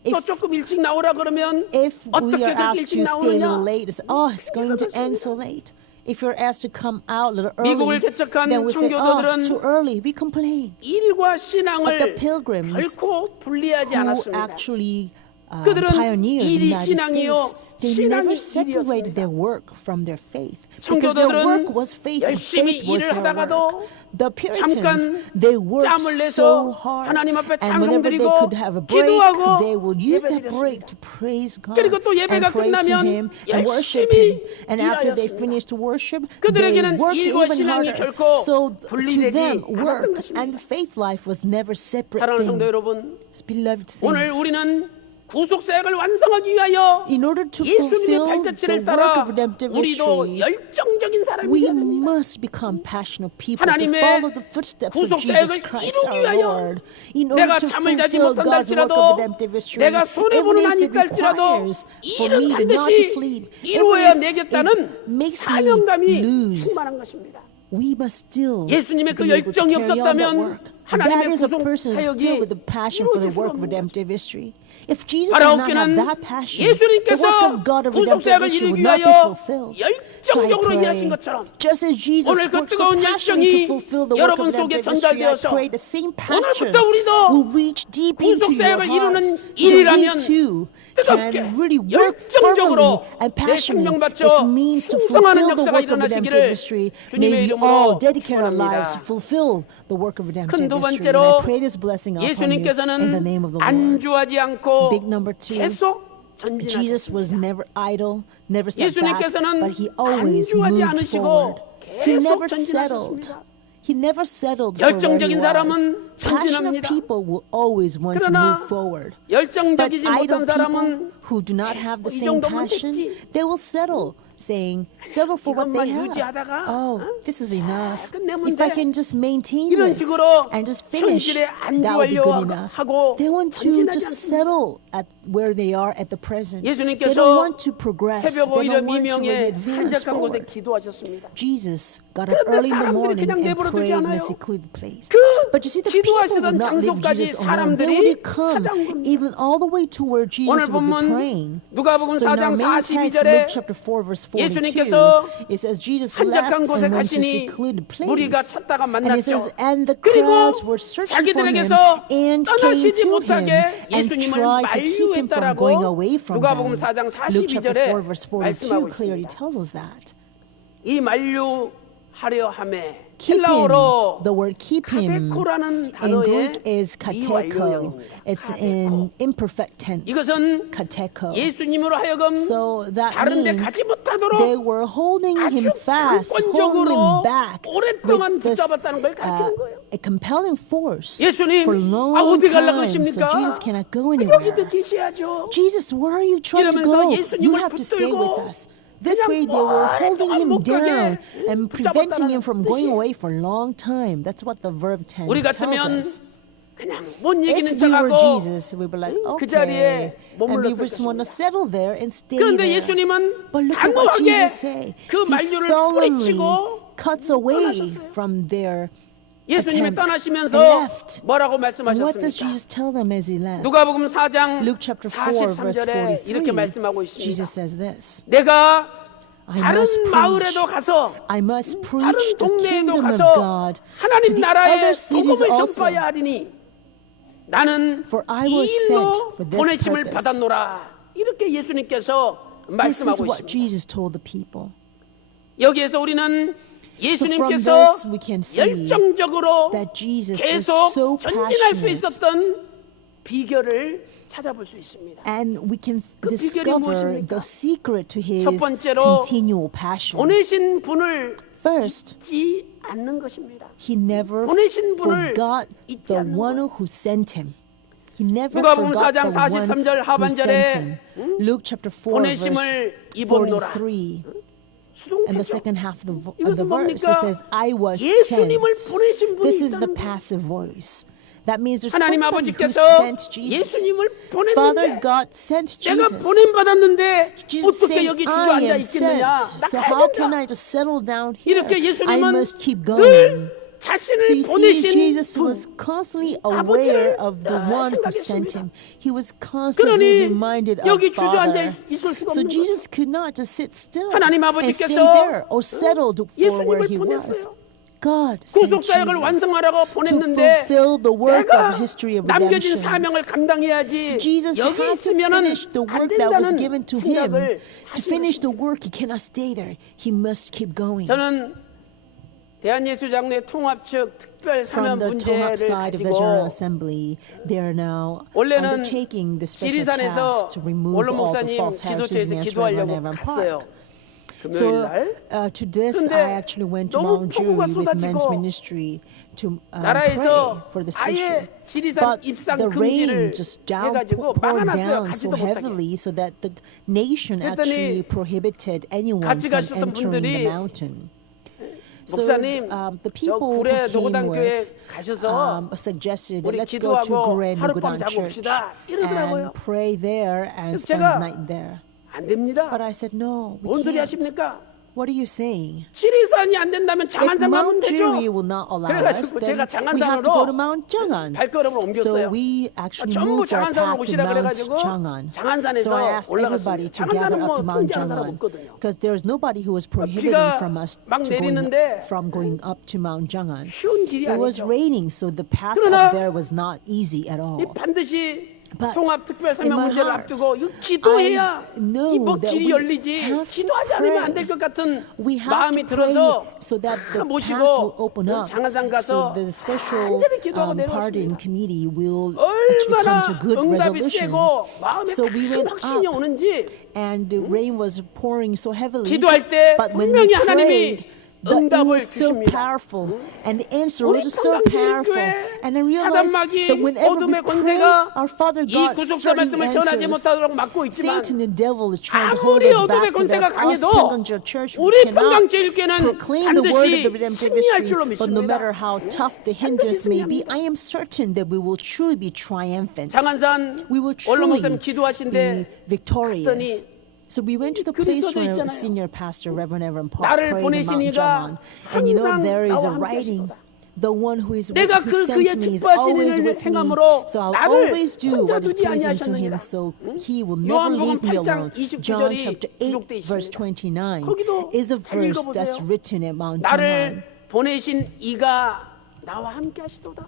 또 if 조금 일찍 나오라 그러면 if we 어떻게 are 그렇게 asked 일찍 to stay a little 나오느냐? late, it's, oh, it's going to end so late. If you're asked to come out a little early, 미국을 개척한 then we say, oh, 청교도들은 it's too early. We complain. 일과 But the 신앙을 pilgrims 결코 분리하지 who 않았습니다. actually 그들은 pioneered the 일이 United 신앙이요, States, they 신앙이 never 일이었습니다. separated their work from their faith. Because their 청교도들은 work was faith, and 열심히 faith was 일을 their 하다가도 work. The Puritans, 잠깐 they worked 짬을 so 내서 hard, 하나님 앞에 and whenever they 찬송드리고 could have a break, 기도하고 they would use that 예배드렸습니다. break to praise God 그리고 또 예배가 and pray to 끝나면 Him and worship 열심히 Him. And after they 일하였습니다. finished worship, they 그들에게는 worked 일과 even 신앙이 harder. 결코 So to 분리되지 them, 않았던 work 것입니다. and faith life was never separate 사랑하는 성도 thing. 여러분, Beloved 오늘 saints, 우리는 구속 사역을 완성하기 위하여 in order to 예수님의 fulfill the 발자취를 work 따라 of redemptive 우리도 history, 열정적인 사람이 we 되어야 됩니다. must become passionate people to 하나님의 follow the footsteps of 구속 Jesus 사역을 Christ 이루기 our 위하여 Lord. In order 내가 to 잠을 자지 fulfill 못한다 God's work 할지라도 of redemptive history, 내가 even 손해보는 if 한이 it 있다 할지라도 requires for 일은 me to not to 반드시 sleep, 이루어야 even if 되겠다는 it makes me 사명감이 lose, 충만한 것입니다. we must still 예수님의 그 be able to 열정이 carry on that 없었다면 work. 하나님의 That is a 구속 person who's 사역이 filled with the passion for the 이루어질 수가 work of 없는 redemptive history. If Jesus did not have 바라옵기는 that passion, the 예수님께서 work of God of 구속 redemptive 사역을 history would 이루기 not be 위하여 fulfilled. So I 열정적으로 일하신 pray, 것처럼 just as Jesus 오늘 그 worked so 뜨거운 passionately 열정이 to fulfill the work 여러분 of 속에 redemptive history, I 전달되어서 pray the same passion 오늘부터 우리도 will reach deep into 구속 your 사역을 이루는 hearts, so that 일이라면 we too 뜨겁게 can really work 열정적으로 fervently and 내 passionately. 생명 If 바쳐 it means to 충성하는 fulfill the 역사가 work of redemptive 일어나시기를 history, 주님의 may we 이름으로 all dedicate our 축원합니다. lives to fulfill the work of redemptive 큰 두 history. And 번째로 I pray this blessing upon you in the 예수님께서는 name of the Lord. 안주하지 않고 Big number two, 계속 Jesus was 전진하셨습니다. never idle, never sat back, 예수님께서는 but he always 안주하지 moved 않으시고 forward. He 계속 never settled. 전진하셨습니다. He never settled for where he 열정적인 was. 사람은 Passionate 전진합니다. people will always want to 그러나 move forward. But 열정적이지 idle 못한 people 사람은 who do not have the 이 same 정도면 passion, 됐지. they will settle, saying, settle for what they 이것만 have. 유지하다가, Oh, this is enough. 끝내면 If I 돼. can just maintain 이런 this 식으로 and just finish, 현실에 that would be good 안주하려 enough. 하고 They want to 전진하지 just 않습니다. settle at where they are at the present. They 예수님께서 don't want to progress. They 새벽 오일의 don't want to 미명에 really advance 한적한 곳에 forward. 기도하셨습니다. Jesus got up 그런데 early in the 사람들이 morning 그냥 and 내버려 두지 prayed in a 않아요. secluded place. 그 But you see, the people would 기도하시던 not leave 장소까지 Jesus alone. They 사람들이 would come 찾아온 겁니다. even all the way to where Jesus 오늘 would be 본문 praying. 누가복음 So in our 4장 main text, 42절에 Luke chapter 4, verse 42, 예수님께서 it says Jesus 한적한 left 곳에 and went to a 가시니 secluded place. 무리가 찾다가 And it says, 만났죠. and the 그리고 crowds were searching for him 자기들에게서 and came 떠나시지 to him 못하게 and 예수님을 tried to keep him from going 만류했다라고 away from 누가복음 them. 4장 Luke chapter 4, 42절에 verse 42 말씀하고 clearly 있습니다. tells us that. 이 만류하려 함에 Keep him. 헬라어로 The word keep him 카데코라는 in 단어의 Greek is kateko. 미완료형입니다. It's in imperfect tense. 이것은 kateko. 예수님으로 하여금 So that 다른 데 means 가지 they 못하도록 were holding him 아주 fast, holding 강권적으로 him back 오랫동안 with this 붙잡았다는 걸 가르치는 거예요. a compelling force 예수님, for long 어디 가려고 time. So 그러십니까? Jesus cannot go 여기도 anywhere. 계셔야죠. Jesus, where are you trying to 이러면서 go? You 예수님을 have to stay with 붙들고 us. This 그냥 way they were holding 오랫동안 him 못 가게 down and preventing him from going 뜻이에요. away for a long time. That's what the verb tense 우리 tells 같으면 us. 그냥 못 If 이기는 we were 척하고 Jesus, we would be like, 그 okay. 자리에 And we 머물렀을 just want to 것입니다. settle there and stay 그런데 there. 예수님은 But look at what 단호하게 Jesus say. 그 He 만류를 solemnly 뿌리치고 cuts away 떠나셨어요. from their 예수님이 attempt and 떠나시면서 left. 뭐라고 And what does 말씀하셨습니까? Jesus tell them as he left? 누가복음 4장 Luke chapter 4 verse 43절에 이렇게 43, 말씀하고 있습니다. Jesus says this. 내가 I 다른 must preach. 마을에도 가서 I must 다른 preach the 동네에도 kingdom of 가서 God to 하나님 the 나라의 other cities 복음을 also. 전파해야 하리니 나는 For I 이 was sent 일로 for this 보내심을 purpose. 받았노라. 이렇게 예수님께서 This is 말씀하고 what 있습니다. Jesus told the people. 여기에서 우리는 So from 예수님께서 this we can see 열정적으로 that Jesus was 계속 so 전진할 수 passionate, 있었던 비결을 찾아볼 수 있습니다. and we can 그 비결이 discover 무엇입니까? the secret to his 첫 번째로 continual passion. 보내신 분을 First, 잊지 않는 것입니다. he never 보내신 분을 forgot 잊지 the 않는 one 거예요. who sent him. He never 누가복음 forgot 4장 the one 43절 who 하반절에, sent him. Luke chapter 4 verse 보내심을 입었노라. 43. And the 수동태죠. second half of the 이것은 verse, it 뭡니까? says, I was sent. 예수님을 보내신 분이 This is the 있다는 거예요. passive voice. That means there's 하나님 somebody who 아버지께서 sent Jesus. 예수님을 Father 보냈는데 God sent 내가 Jesus. 보냄 받았는데 Jesus 어떻게 saying, 여기 I 주저앉아 am sent. 있겠느냐? 나 So 가야 how can 된다. I just settle down here? 이렇게 I 예수님은 must keep going. 늘 So 자신을 you see, 보내신 Jesus 분 was constantly 아버지를 aware of the 늘 one who 생각했습니다. sent him. He was constantly 그러니 reminded of 여기 주저앉아 Father. 있을 수가 So 없는 Jesus could not just sit still 하나님 and stay 아버지께서 there or settled for where 예수님을 he was. 보냈어요. God sent 구속 사역을 Jesus 완성하라고 to 보냈는데 fulfill the work 내가 of history of 남겨진 redemption. 사명을 감당해야지 So Jesus 여기 had to 있으면은 finish the 안 work that was 된다는 given to him. 생각을 To 하신 finish the 것입니다. work, he cannot stay there. He must keep going. 저는 대한예수장로회 통합 측 특별 사면 From the Tohap 문제를 side of the General 가지고 Assembly, they are now 원래는 undertaking the special 지리산에서 task to remove 원로 all the 목사님 false heresies 기도처에서 against Reverend 기도하려고 Evan 갔어요. Park. 금요일 So 날. to this, 근데 I actually went to 너무 Mount Jury 폭우가 with men's 쏟아지고 ministry to pray 나라에서 for this 아예 issue. 지리산 But 입산 the rain 금지를 just 해가지고 poured 막아놨어요. down 가지도 so 못하게. heavily so that the nation 그랬더니 actually prohibited anyone 같이 from 가셨던 entering the 분들이 mountain. So 목사님 the 저 people who 구례 came 노고단교회 with 가셔서 suggested that 우리 let's go to 기도하고 Gure 하룻밤 Nugudan 자고 Church 옵시다. 이러더라고요. and pray there and 그래서 spend 제가 the night there. 안 됩니다. But I said, no, we 뭔 소리 can't. 하십니까? What are you saying? 지리산이 안 된다면 If 장안산 가면 Mount 되죠. Jury will not allow us, 그래가지고 then 제가 we have to go to 장안산으로 Mount Jangan. 발걸음을 So 옮겼어요. we actually 전부 moved our 장안산으로 path to 오시라 Mount 그래가지고 Jangan. 장안산에서 So I asked everybody 올라갔습니다. to gather 장안산은 up 뭐 to Mount 통제하는 사람 Jangan 없거든요. because there's nobody who was prohibiting 비가 from us 막 to 내리는데 from going up to Mount Jangan. 쉬운 길이 It was 아니죠. raining, so the path 그러나 up there was not easy at all. 이 반드시 But 통합 특별 in 사명 my 문제를 heart, 앞두고 이거 기도해야 I know 이 뭐 that 길이 we 열리지 have to 기도하지 않으면 안 될 것 같은 We have 마음이 to pray 들어서 so that the path will 모시고 open up. 장안산 가서 So the special 간절히 기도하고 pardon 내려왔습니다. committee will actually come 얼마나 to good 응답이 resolution. 세고 마음에 So we 큰 went 확신이 up 오는지 and the rain was pouring so heavily. 기도할 때 But when we 분명히 하나님이 prayed, it 응답을 was so 주십니다. powerful, and the answer 우리 was so powerful. 평강제일교회 And I realized 사단마귀 that whenever we 어둠의 pray, 권세가 our Father 이 God 구속사 certain 말씀을 전하지 answers. 못하도록 막고 있지만 Satan, the devil, is trying to hold 아무리 us 어둠의 back so 권세가 that us 강해도 Penganjeol Church we 우리 cannot 평강제일교회는 proclaim the word of 반드시 the redemptive 승리할 줄로 history. But no matter 믿습니다. how tough the hindrance may be, 승리합니다. I am certain that we will truly be triumphant. 장안산 We will 원로 truly 목사님 be 기도하신데 victorious. So we went to the 글이 place 써져 where 있잖아요. senior pastor Reverend Evan Park 나를 prayed in 보내신 Mount 이가 Jangan. And you know 항상 there is a 나와 함께 writing. 하시도다. The one who is 내가 who 그의 sent me is 기뻐하시는 always 일을 with me. 행함으로 So I'll 나를 always do 혼자 what is 두지 pleasing to 아니하셨느니라. him. So he will never 요한복음 leave me 8장 alone. 29절이 John chapter 8 기록돼 verse 있습니다. 29 거기도 is a 잘 verse that's 읽어보세요. written at Mount 나를 Jangan. 보내신 이가 나와 함께 하시도다.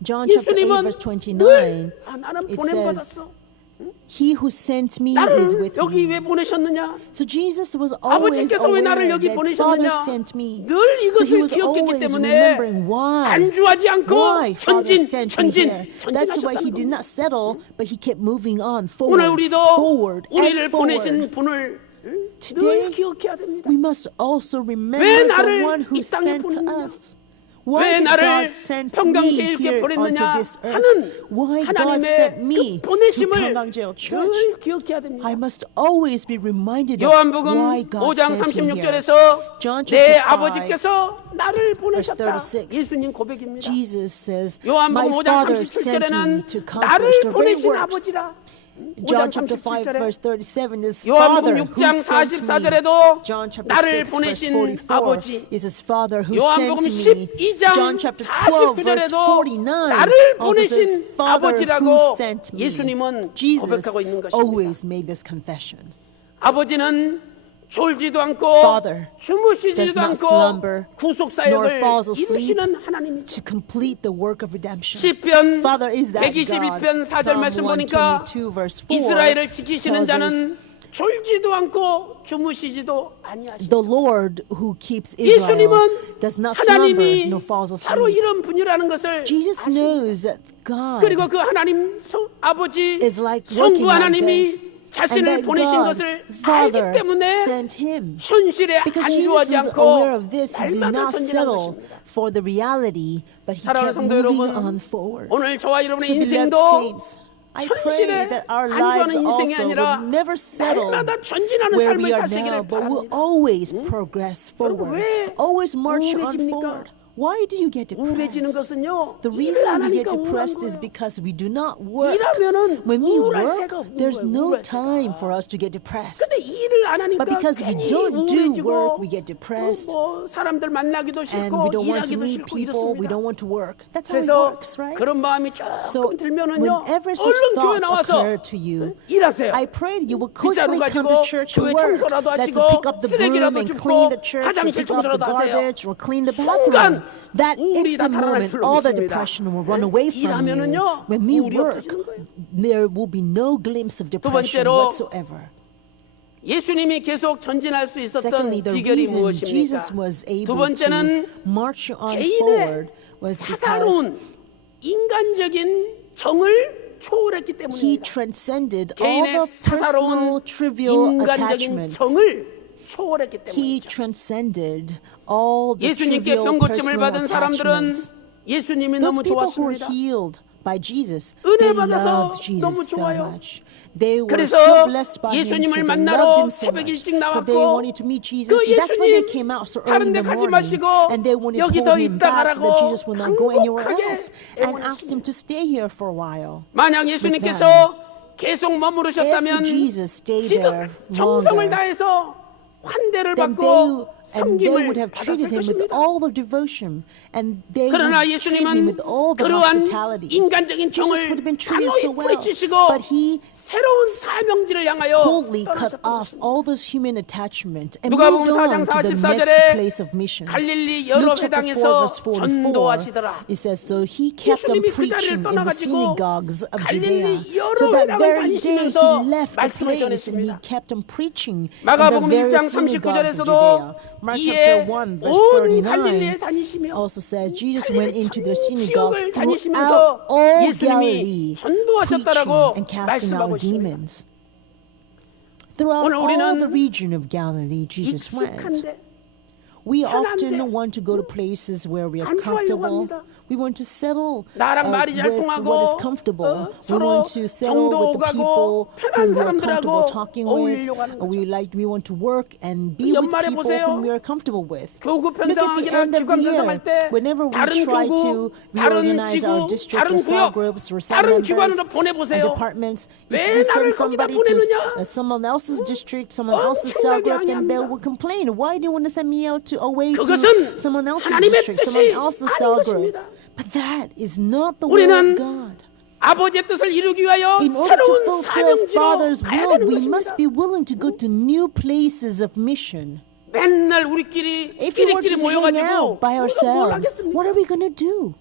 John chapter 8 예수님은 verse 29 늘 나는 it 보냄 says, 받았어. He who sent me is 나를 with 여기 me. 왜 보내셨느냐? So Jesus was always 아버지께서 왜 나를 aware 여기 that Father 보내셨느냐? sent me. 늘 So he 이것을 was 기억했기 always 때문에 remembering why. 안주하지 않고 Why Father 전진, sent me 전진, here. That's why he 전진하셨다는 did 겁니다. not settle, but he kept moving on 오늘 forward, 우리도 forward, 우리를 and 보내신 forward. 분을 늘 Today, 기억해야 됩니다. We must also 왜 remember the 나를 one who 이 땅에 sent 보냈느냐? us. 왜 Why did 나를 God send me 평강제일교회 here 보냈느냐 onto this earth? 하는 Why God 하나님의 sent me 그 to 보내심을 평강제일 Church? 늘 기억해야 됩니다. I must always be reminded of 요한복음 why God 5장 sent me here. 36절에서 John 내 chapter 5, 아버지께서 나를 보내셨다. 36. 예수님 고백입니다. Jesus says, 요한복음 My 5장 Father sent me 37절에는 to 나를 accomplish the very 보내신 works 아버지라 John 5장 chapter 5 37절에 verse 37 is 요한복음 Father who 6장 sent me. 44절에도 John chapter 나를 6 verse 보내신 44 아버지. is his Father who 요한복음 sent me. 12장 John chapter 12 verse 49절에도 49 나를 also says 보내신 Father 아버지라고 who sent me. 예수님은 Jesus 고백하고 있는 것입니다. always made this confession. 아버지는 졸지도 않고 Father does 주무시지도 not 않고 slumber, 구속 nor 사역을 falls asleep 이루시는 하나님이죠. to complete the work of redemption. 시편 Father is that 122편 God. 4절 Psalm 말씀 보니까 122 verse 4 이스라엘을 지키시는 tells us 자는 졸지도 않고 주무시지도 아니하시고 the Lord who keeps Israel 예수님은 does not slumber 하나님이 nor falls 바로 asleep. 이런 분이라는 것을 Jesus 아십니다. knows that God 그리고 그 하나님 아버지 is like working 성부 like 하나님이 this, and 자신을 that 보내신 God, 것을 Father, 알기 때문에 sent him. 현실에 Because 안주하지 Jesus is 않고 aware of this, he did 날마다 not 전진한 settle 것입니다. for the reality, but he 사랑하는 kept 성도 moving 여러분, on forward. 오늘 저와 여러분의 So beloved 인생도 saints, I pray 현실에 that our lives 안주하는 인생이 also 아니라 will never settle 날마다 전진하는 where 삶을 we are 사시기를 now, but will 바랍니다. always progress forward, 왜 always march on 우울해집니까? forward. Why do you get 우울해지는 depressed? 것은요. The 일을 reason 안 we get 하니까 우울한 depressed is 거예요. because we do not work. 일하면은 When we 우울할 work, 새가 없는 there's 거예요. no 우울할 time 새가. for us to get depressed. 근데 일을 안 하니까 But because we 괜히 don't do 우울해지고 work, we get depressed. 뭐 사람들 만나기도 And 싫고 we don't want to 일하기도 meet 싫고 people, we 이렇습니다. don't want to work. That's how it 그래서 works, right? 그런 마음이 So 조금 들면은요. whenever such 얼른 교회 thoughts 나와서 occur to you, 일하세요. I pray that you will 빗자루 quickly come 가지고 to church to 교회 work. 청소라도 That's 하시고 to pick up the broom 쓰레기라도 and 줍고 clean the church, or 화장실 pick up the 청소라도 하세요. garbage, or clean the 순간 bathroom. That 우울이 다 instant 달아날 moment, 필요 all the 없습니다. depression will run away from you. 일하면은요, When we 우울이 work, 없어지는 거예요. there will be no glimpse of depression 번째로, whatsoever. 예수님이 계속 전진할 수 있었던 Secondly, the 비결이 reason 무엇입니까? Jesus was 두 able to 번째는 march on 개인의 forward was because 사사로운 인간적인 정을 초월했기 he 때문입니다. transcended all 개인의 the personal, 사사로운 trivial 인간적인 attachments. 정을 초월했기 He 때문이죠. transcended all the 예수님께 trivial 병고침을 personal 받은 사람들은 attachments. 예수님이 Those 너무 people who were 좋았습니다. healed by Jesus, 은혜 they 받아서 loved Jesus 너무 so 좋아요. much. They were 그래서 so blessed by him, so 예수님을 they 만나러 loved him so 새벽 much. 일찍 So they 나왔고 wanted to meet Jesus. 그 And that's when they 예수님 came out so 다른 early in 데 the 가지 morning. 마시고 And they wanted to 여기 더 hold him 있다 back so that 가라고 Jesus would not go anywhere 강력하게 else, and 애원하십니다. asked him to stay here for a while. 만약 예수님께서 계속 머무르셨다면 If Jesus stayed 지금 there 정성을 longer, 다해서 환대를 then 받고 they 섬김을 would have treated 받았을 him with 것입니다. all the devotion, and they would 그러나 treat him 예수님은 with all the 그러한 hospitality. 인간적인 Jesus 정을 would have been treated 단호히 so well, 뿌리치시고 but he 새로운 사명지를 향하여 coldly cut 떠나셨던 off 것입니다. all those human attachment and 누가복음 moved 4장 on to the 44 next 절에 place of mission. 갈릴리 여러 Luke chapter 4 회당에서 verse 44, 전도하시더라. it says, so he kept on 예수님이 그 preaching 자리를 in the 떠나가지고 synagogues of Judea. 갈릴리 여러 So that 회당을 very day he 다니시면서 left the 말씀을 place and he 전했습니다. kept on preaching in the 마가복음 various 1장 synagogues of 39절에서도 Judea. Mark chapter 이에 1 verse 온 갈릴리에 39 다니시며 also says Jesus went 갈릴리 into their 전 synagogues 지역을 throughout 다니시면서 all 예수님이 Galilee, 전도하셨다라고 preaching and casting 말씀하고 out 있습니다. demons. Throughout 오늘 우리는 all the region of Galilee, Jesus went. 익숙한데 We 편한데 often want to go to places where we are 안주하려고 comfortable. 합니다. We want to settle 나랑 말이 잘 with 통하고 what is comfortable. We 서로 want to settle 정도 with the 오가고 people 편한 who we are 사람들하고 comfortable talking with. 어울리려고 하는 거죠. We want to work and be with 연말에 people 보세요. whom we are comfortable with. 교구 Look at the 편성하기나 end of 기관 the 편성할 year. 때 Whenever we 다른 try 교구, to 다른 reorganize our 지구, district 다른 or cell 구역, groups or cell 다른 members 기관으로 and 보내보세요. departments, if 왜 you 나를 send 거기다 somebody 보내느냐? to someone else's district, someone else's cell 엄청나게 group, then they 항의합니다. will complain. Why do you want to send me out to away 그것은 to someone else's 하나님의 district, 뜻이 someone else's 아닌 cell group? 것입니다. But that is not the will 우리는 of God. 아버지의 뜻을 이루기 위하여 In order to 새로운 fulfill 사명지로 Father's 가야 will, 되는 we 것입니다. must be willing to go to new places of mission. 맨날 우리끼리 If we were 끼리끼리 just hang 모여가지고 out by 우리가 뭘 ourselves, 하겠습니까? what are we going to do?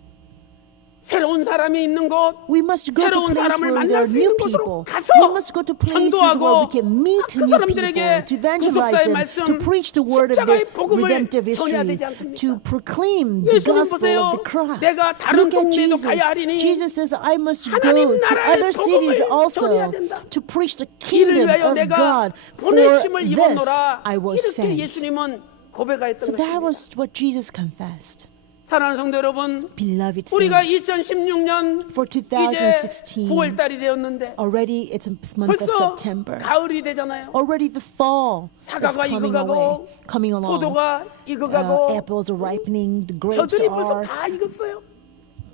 새로운 사람이 있는 곳, We must go to 새로운 places 사람을 where there 만날 are 수 new 있는 곳으로 people. 가서 We must go to places where we 전도하고 can meet 그 new people, 사람들에게 to evangelize 구속사의 them, 말씀, to preach the word of the 십자가의 복음을 redemptive 전해야 history, 되지 않습니까? to proclaim the 예수님 gospel 보세요. of the cross. 내가 다른 Look at 동네에도 Jesus. 가야 하리니 Jesus says, I must go 하나님 to 나라의 other cities 복음을 also 전해야 된다. to preach the 이를 kingdom 위하여 of 내가 God. For 보내심을 this 입었노라. I was 이렇게 sent. 예수님은 고백하였던 So that 것입니다. was what Jesus confessed. 사랑하는 성도 여러분, Beloved 우리가 saints, 2016년 for 이제 2016, 9월달이 되었는데 already it's a month of 벌써 September. 가을이 되잖아요. Already the fall is 사과가 coming away, 익어가고 coming along. 포도가 익어가고 Apples are ripening, the grapes 벼들이 벌써 are 다 익었어요.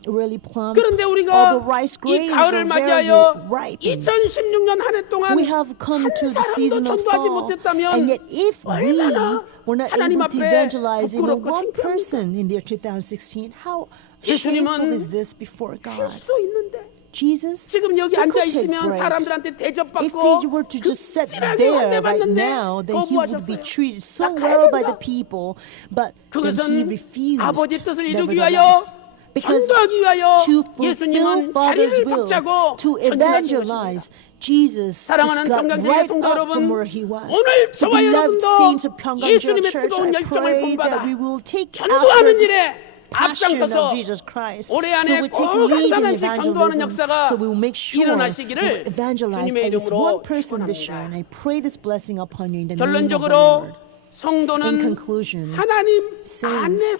really plump. 그런데 All 우리가 the rice 이 grains 가을을 are very 맞이하여 ripened. 2016년 한 해 동안 We have come to the 사람도 season of 전도하지 fall, 못했다면 and yet if we 얼마나 were not 하나님 able to 앞에 evangelize even 부끄럽고 one 창피합니까? person in the year 2016, how shameful 예수님은 is this before 쉴 God? 수도 있는데 Jesus, 지금 여기 he 앉아 could take 있으면 break. 사람들한테 If 대접받고 he were to just sit 극진하게 there right 환대받는데 now, then he would be 거부하셨어요. treated so 나 가야 well by the 된다. people, but then he 그것은 refused. 아버지 뜻을 이루기 nevertheless. 위하여 Because 전도하기 위하여 to fulfill 예수님은 Father's 자리를 will, 박차고 to 전진하신 evangelize, Jesus just 사랑하는 got 평강제의 right 성도 up 여러분, from where he was. 오늘 So 저와 beloved 여러분도 saints of Pyongyang 예수님의 Church, 뜨거운 I 열정을 pray 본받아 that we will take 전도하는 after this 일에 passion 앞장서서 of Jesus Christ. 올해 So 안에 we take 꼭 lead 한 in 사람씩 전도하는 evangelism. 역사가 So we will make sure we 일어나시기를 will evangelize 주님의 at least 이름으로 one person this year. And I 축원합니다. pray this blessing upon you in the name of the 결론적으로 Lord. In 성도는 conclusion, 하나님 saints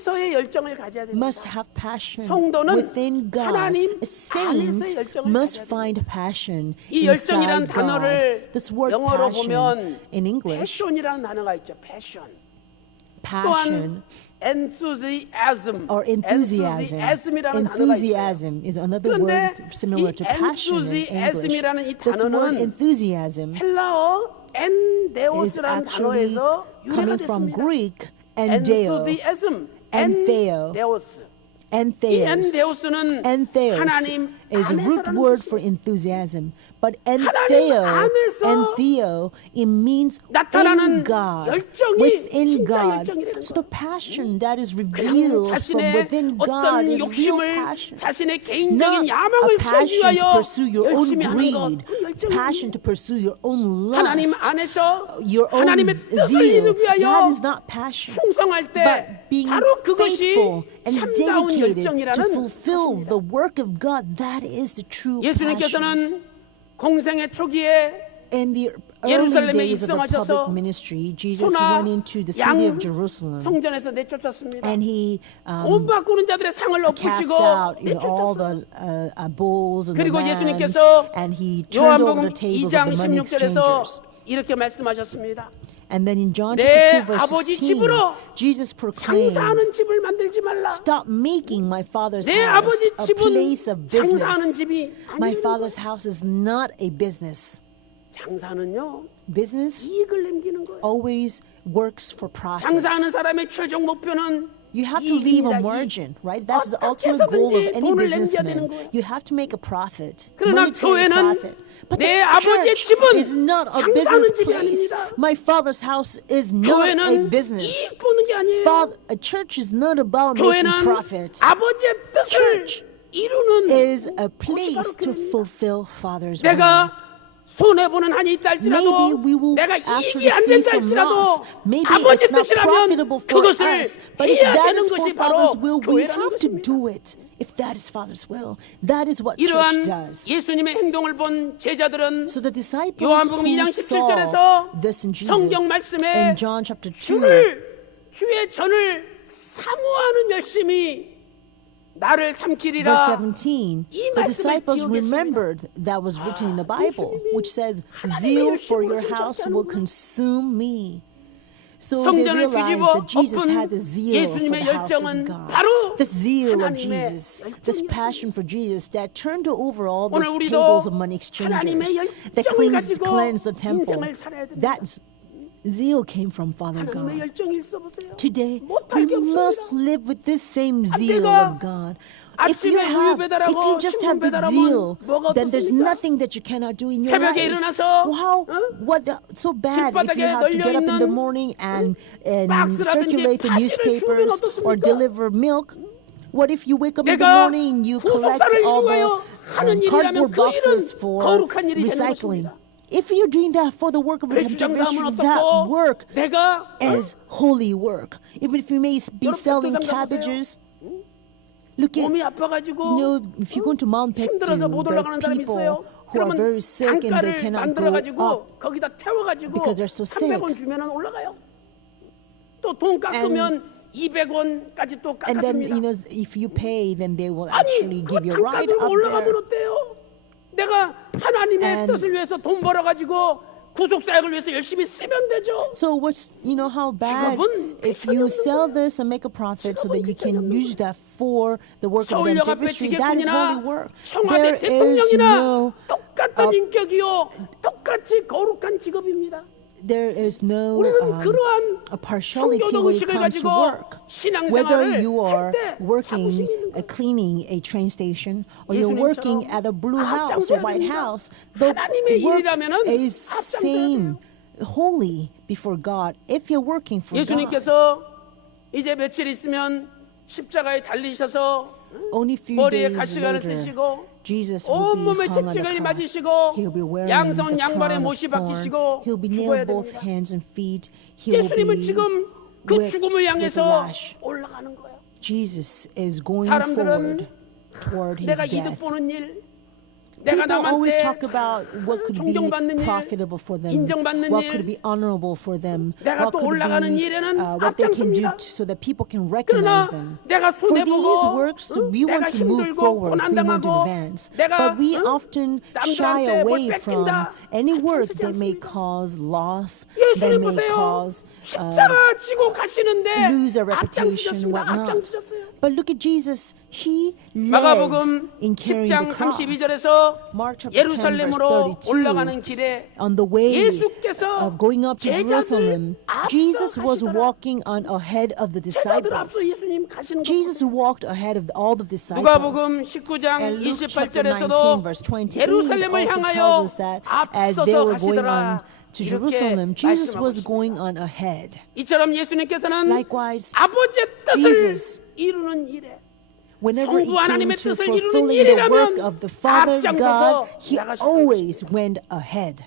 안에서의 열정을 가져야 must 됩니다. have passion 성도는 within God. 하나님 A saint 안에서의 열정을 must 가져야 find passion 이 열정이란 inside 단어를 God. This word 영어로 passion 보면 in English, 패션이라는 단어가 있죠. 패션. passion 또한 enthusiasm or enthusiasm. enthusiasm이라는 단어가 있어요. Enthusiasm is another 그런데 word similar 이 to passion in enthusiasm이라는 이 English. This word 단어는 enthusiasm 헬라어 is 엔데오스라는 actually 단어에서 유래가 coming from 됐습니다. Greek endeo. enthusiasm, 엔데오. 엔데오스. 이 Entheos. 엔데오스는 Entheos 하나님 is a root 안에서라는 word 뜻이에요. for enthusiasm. But 하나님 entheo, 안에서 entheo, it means 나타나는 in God, 열정이 within 진짜 God. 열정이라는 So the passion that is 그냥 revealed from 자신의 within God 어떤 is real 욕심을 passion. 자신의 Not 개인적인 a 야망을 채우기 passion to 위하여 pursue your own 열심히 하는 것, greed, 그 열정이 passion to pursue your own 하나님 lust, 안에서 your own 하나님의 뜻을 zeal. 이루기 That 위하여 is not passion. 충성할 때 But being 바로 그것이 faithful and 참다운 dedicated to 열정이라는 fulfill 것입니다. the work of God, that is the true passion. 예수님께서는 공생의 초기에 In the early 예루살렘에 days of the public 입성하셔서 ministry, Jesus 소나 went into the city 양 of Jerusalem 성전에서 내쫓았습니다. and he 돈 바꾸는 자들의 상을 cast 엎으시고 out all 내쫓았어요. the bulls and the 그리고 lambs, 예수님께서 and he turned over 요한복음 the tables 2장 of the money 16절에서 exchangers. 이렇게 말씀하셨습니다. And then in John 내 chapter 2 verse 아버지 16, 집으로 Jesus proclaimed, 장사하는 집을 만들지 말라. stop making my father's 내 house 아버지 a 집은 place of 장사하는 business. 집이 My 아니라는 father's 거예요. house is not a business. 장사는요 Business 이익을 남기는 거예요. always works for profit. 장사하는 사람의 최종 목표는 You have to leave a 이익입니다. margin, right? That's the 어떻게 ultimate goal of 해서든지 any 돈을 남겨야 되는 businessman. 거예요. You have to make a profit, 그러나 monetary 교회는 profit. But 내 the 아버지의 church 집은 is not a 장사하는 business 집이 place. 아닙니다. My father's house is not a 교회는 business. 이익 보는 게 아니에요. A church is not about making 교회는 profit. 아버지의 뜻을 Church 이루는 is a 그것이 place 바로 to 교회입니다. fulfill Father's will. 내가 손해 보는 한이 있다 Maybe 할지라도 we will 내가 actually 이익이 안 see 된다 some 할지라도 loss. Maybe 아버지 it's not 뜻이라면 profitable for 그것을 us. But if 해야 that 되는 is for 것이 바로 Father's will, we 교회라는 have to 것입니다. do it. If that is Father's will, that is what church 이러한 does. 예수님의 행동을 본 제자들은 So the disciples 요한복음 who 2장 saw 17절에서 this in Jesus, 성경 말씀에 in John chapter 2, 주의 전을 사모하는 열심히 나를 verse 삼키리라. 17, 이 the 말씀을 disciples 기억했습니다. remembered that was written in the Bible, 예수님이 which says, 하나님의 zeal for 열심으로 your house will 진척하는구나. consume me. So they 성전을 realized 뒤집어 that Jesus 엎은 had the zeal for 예수님의 the house of 열정은 God. 바로 The zeal of 하나님의 Jesus, this 열정이었습니다. passion for Jesus that turned over all the 오늘 우리도 tables of money 하나님의 exchangers, that 열정을 cleansed 가지고 the temple. 인생을 살아야 됩니다. That zeal came from Father 하나님의 God. 열정이 있어 보세요. Today, 못할 게 we must 없습니다. live with this same zeal 내가 of God. If 아침에 우유 you 배달하고 just 신문 have the 배달하면 zeal, 뭐가 then there's 어떻습니까? nothing that you cannot do in your 새벽에 life. 일어나서, What so bad if you 길바닥에 have to get up in the 널려 있는 morning and 박스라든지 circulate the 바지를 주우면 newspapers or 어떻습니까? deliver milk? What if you wake up in the 내가 morning and you collect 후속사를 all 이루어야 하는 the 일이라면 cardboard 그 boxes 일은 for 거룩한 일이 되는 recycling? 것입니다. If you're doing that for the work of 배추 redemptive 장사하면 ministry, that 어떻고 work 내가 is holy work. Even if you may be 여러분, selling 백두산 가보세요. cabbages, look at, 몸이 아파가지고 you know, if you go to Mount Pektu, 힘들어서 못 there 올라가는 are 사람이 people 있어요. who are 그러면 very sick and they 단가를 cannot go 만들어가지고 up. 거기다 태워가지고 because they're so sick. 300원 주면은 올라가요. 또 돈 깎으면 200원까지 또 And then, 깎아줍니다. you know, if you pay, then they will 아니 actually 그 give you a 단가 ride 들고 up 올라가면 there. 어때요? 내가 하나님의 And- 뜻을 위해서 돈 벌어가지고 구속 사역을 위해서 열심히 쓰면 되죠. So what's, you know, how bad 직업은 if you sell this and make a profit so that you can use that for the work of 서울역 redemptive 앞에 ministry? That is 지게꾼이나 holy work. 청와대 There is 대통령이나 no 똑같은 인격이요, 똑같이 거룩한 직업입니다. there is no 우리는 그러한 a partiality 청교도 when it 의식을 comes to 가지고 work. Whether 신앙생활을 you are 할 때 working 자부심이 있는 거예요. cleaning a train station or you're 예수님처럼 working at a blue house or 앞장서야 white 됩니다. house, the 하나님의 work 일이라면은 is 앞장서야 same, holy before God. If you're working for God, 예수님께서 이제 며칠 있으면 십자가에 달리셔서 only few 머리에 days 가시관을 later, 쓰시고 Jesus will be 온몸에 hung on the 채찍을 cross. 맞으시고 He'll be wearing 양손 the 양발에 crown 못이 of thorn. 박히시고 He'll be 죽어야 nailed both 됩니다. hands and feet. He will 예수님은 be 지금 그 whipped 죽음을 with a 향해서 lash. 올라가는 거예요. Jesus is going 사람들은 forward toward his 내가 death. 이득 보는 일, 내가 People always 남한테 talk about what could be 존경받는 일, profitable for them, 인정받는 what 일, could be honorable for them, 내가 what 또 could 올라가는 be 일에는 what they can do 앞장섭니다. so that people can recognize 그러나 them. 내가 For these 손해보고 works, we 내가 want to move 힘들고 forward, we want to 고난당하고 advance, 내가 but we often shy 남들한테 뭘 away from 뺏긴다 any work 앞장서지 that may 않습니다. cause loss, that 예수님 may 보세요. cause 십자가 지고 가시는데 lose a reputation and 앞장서셨습니다. whatnot. 앞장서셨어요. But look at Jesus. He led 마가복음 in carrying the 10장 cross. 32절에서 Mark chapter 10 verse 예루살렘으로 32. 올라가는 길에 On the way 예수께서 of going up to 제자들 Jerusalem, 앞서 Jesus was 가시더라. walking on ahead of the 제자들 앞서 disciples. 예수님 가시는 거 Jesus walked ahead of all the disciples. 누가복음 19장 And Luke chapter 19 28절에서도 verse 28 예루살렘을 also 향하여 tells us that as they 앞서서 were going on 가시더라. to 이렇게 Jerusalem, Jesus 말씀하고 was 있습니다. going on ahead. 이처럼 예수님께서는 Likewise, 아버지의 뜻을 Jesus, 이루는 일에 whenever it 성부 came 하나님의 to 뜻을 이루는 fulfilling the work 일이라면 of the Father 앞장서서 God, He 나가셨던 always went ahead.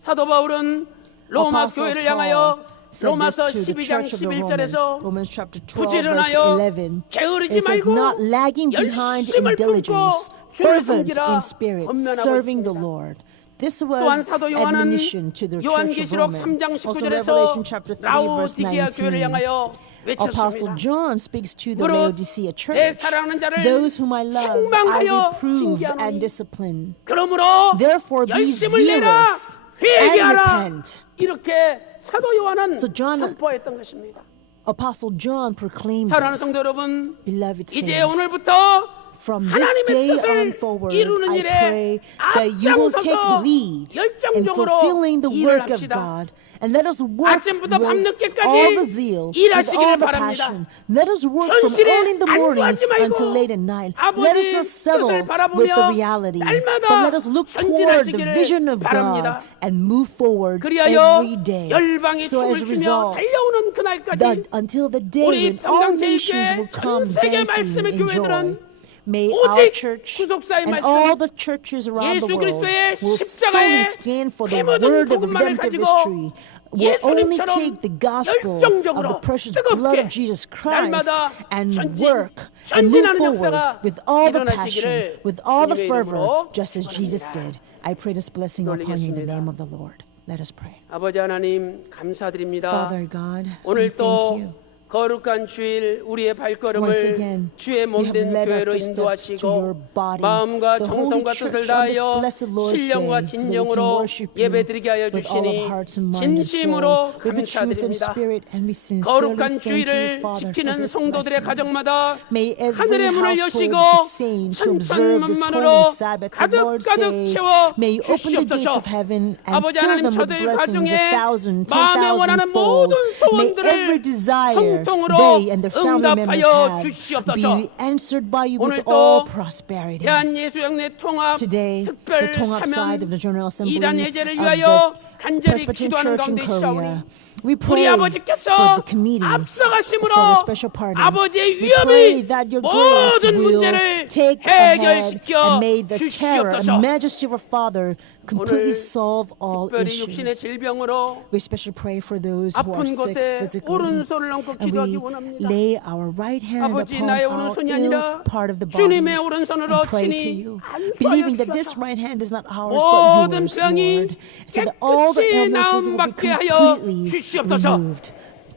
사도 바울은 로마 Apostle 교회를 Paul 향하여 said 로마서 this to the 12장 church of the Roman, 11절에서 Romans chapter 12 verse 부지런하여 11. 게으르지 It says, 말고 not lagging behind in 열심을 diligence, 품고 주를 fervent 섬기라 in spirit, 권면하고 serving the 있습니다. Lord. This 또한 was 사도 요한은 admonition to the church of 요한계시록 Rome. 3장 Also 19절에서 Revelation chapter 3 verse 라오디게아 교회를 19. 향하여 Apostle 외쳤습니다. John speaks to the 무릇 Laodicea 내 church. 사랑하는 자를 Those whom I love, I 책망하여 reprove 징계하노니 and discipline. 그러므로 Therefore be 열심을 내라 zealous and 회개하라 repent. 이렇게 사도 요한은 So John- 선포했던 것입니다. Apostle John proclaimed 사랑하는 this. 성도 여러분, Beloved 이제 saints, 오늘부터 from this 하나님의 day on 뜻을 forward, 이루는 I 일에 pray that you will take 앞장서서 lead in 열정적으로 fulfilling the 일을 work of 합시다. God. And let us work 아침부터 with 밤늦게까지 all the zeal, with 일하시기를 all the 바랍니다. passion. Let us work from 현실에 early in the morning 안주하지 말고 until late at night. 아버지 Let us not settle 뜻을 with 바라보며 the reality, 날마다 but let us look toward the 전진하시기를 vision of 바랍니다. God and move forward 그리하여 every day. 열방이 So 춤을 as a 추며 result, 달려오는 그날까지 that until the day 우리 when all 평강제일교회 nations will come 전 세계 dancing 말씀의 in joy, 교회들은 may our 오직 church 구속사의 and 말씀, all the churches around the 예수 world 그리스도의 will 십자가의 solely stand for the 피 묻은 word of 복음만을 redemptive 가지고 history, will only 예수님처럼 take the gospel of 열정적으로 the precious blood 뜨겁게 of Jesus Christ 날마다 and 전진, work and move 전진하는 forward 역사가 with all the 일어나시기를 passion, with all the 주님의 fervor, 이름으로 just as Jesus 축원합니다. did. I pray this blessing upon you in the 올리겠습니다. name of the Lord. Let us pray. 아버지 하나님 감사드립니다. Father God, we 오늘 thank 또 you. 거룩한 주일 우리의 Once 발걸음을 again, 주의 you have 몸된 led our 교회로 footsteps to your 인도하시고 body, 마음과 the holy 정성과 뜻을 church on this 다하여 blessed Lord's 신령과 Day, so that we can 진정으로 worship you 예배드리게 하여 with all 주시니 of hearts and mind and 진심으로 soul, with the truth and 감사드립니다. spirit, and we sincerely 거룩한 thank you, 주일을 Father, for 지키는 this 성도들의 blessing. 가정마다 May every 하늘의 문을 household 여시고 be the same to observe this 천천만만으로 holy Sabbath, the Lord's 가득가득 Day. 채워 May you open the gates 주시옵소서. of heaven and 아버지 fill 하나님 them with 저들 blessings 가정에 1,000, 마음에 원하는 10,000 fold. 모든 May 소원들을 every desire 형통으로 they and their family members 응답하여 have 주시옵소서. be answered by you with 오늘도 all prosperity. 대한예수영내 통합 Today, the 특별 Tongap side 사면 of the General Assembly 이단 해제를 of 위하여 the 간절히 Presbyterian 기도하는 Church in 가운데 Korea, 있사오니 we 우리 pray for 아버지께서 the committee, 앞서가심으로 for the special pardon. 아버지의 We pray 위엄이 that your grace 모든 will 문제를 take ahead 해결시켜 and may the terror and 주시옵소서. majesty of our Father completely 오늘 solve all 특별히 육신의 issues. 질병으로 We especially pray for those who are 아픈 sick 곳에 physically, 오른손을 얹고 and 기도하기 we 원합니다. lay our right hand 아버지 upon 나의 our 오른손이 ill 아니라 part of the bodies 주님의 오른손으로 and pray to 친히 you, 안수하여 believing that this 주소서. right hand is not ours but 모든 yours, 병이 Lord, so that all the 깨끗이 illnesses will be 나음받게 하여 completely 주시옵소서. removed.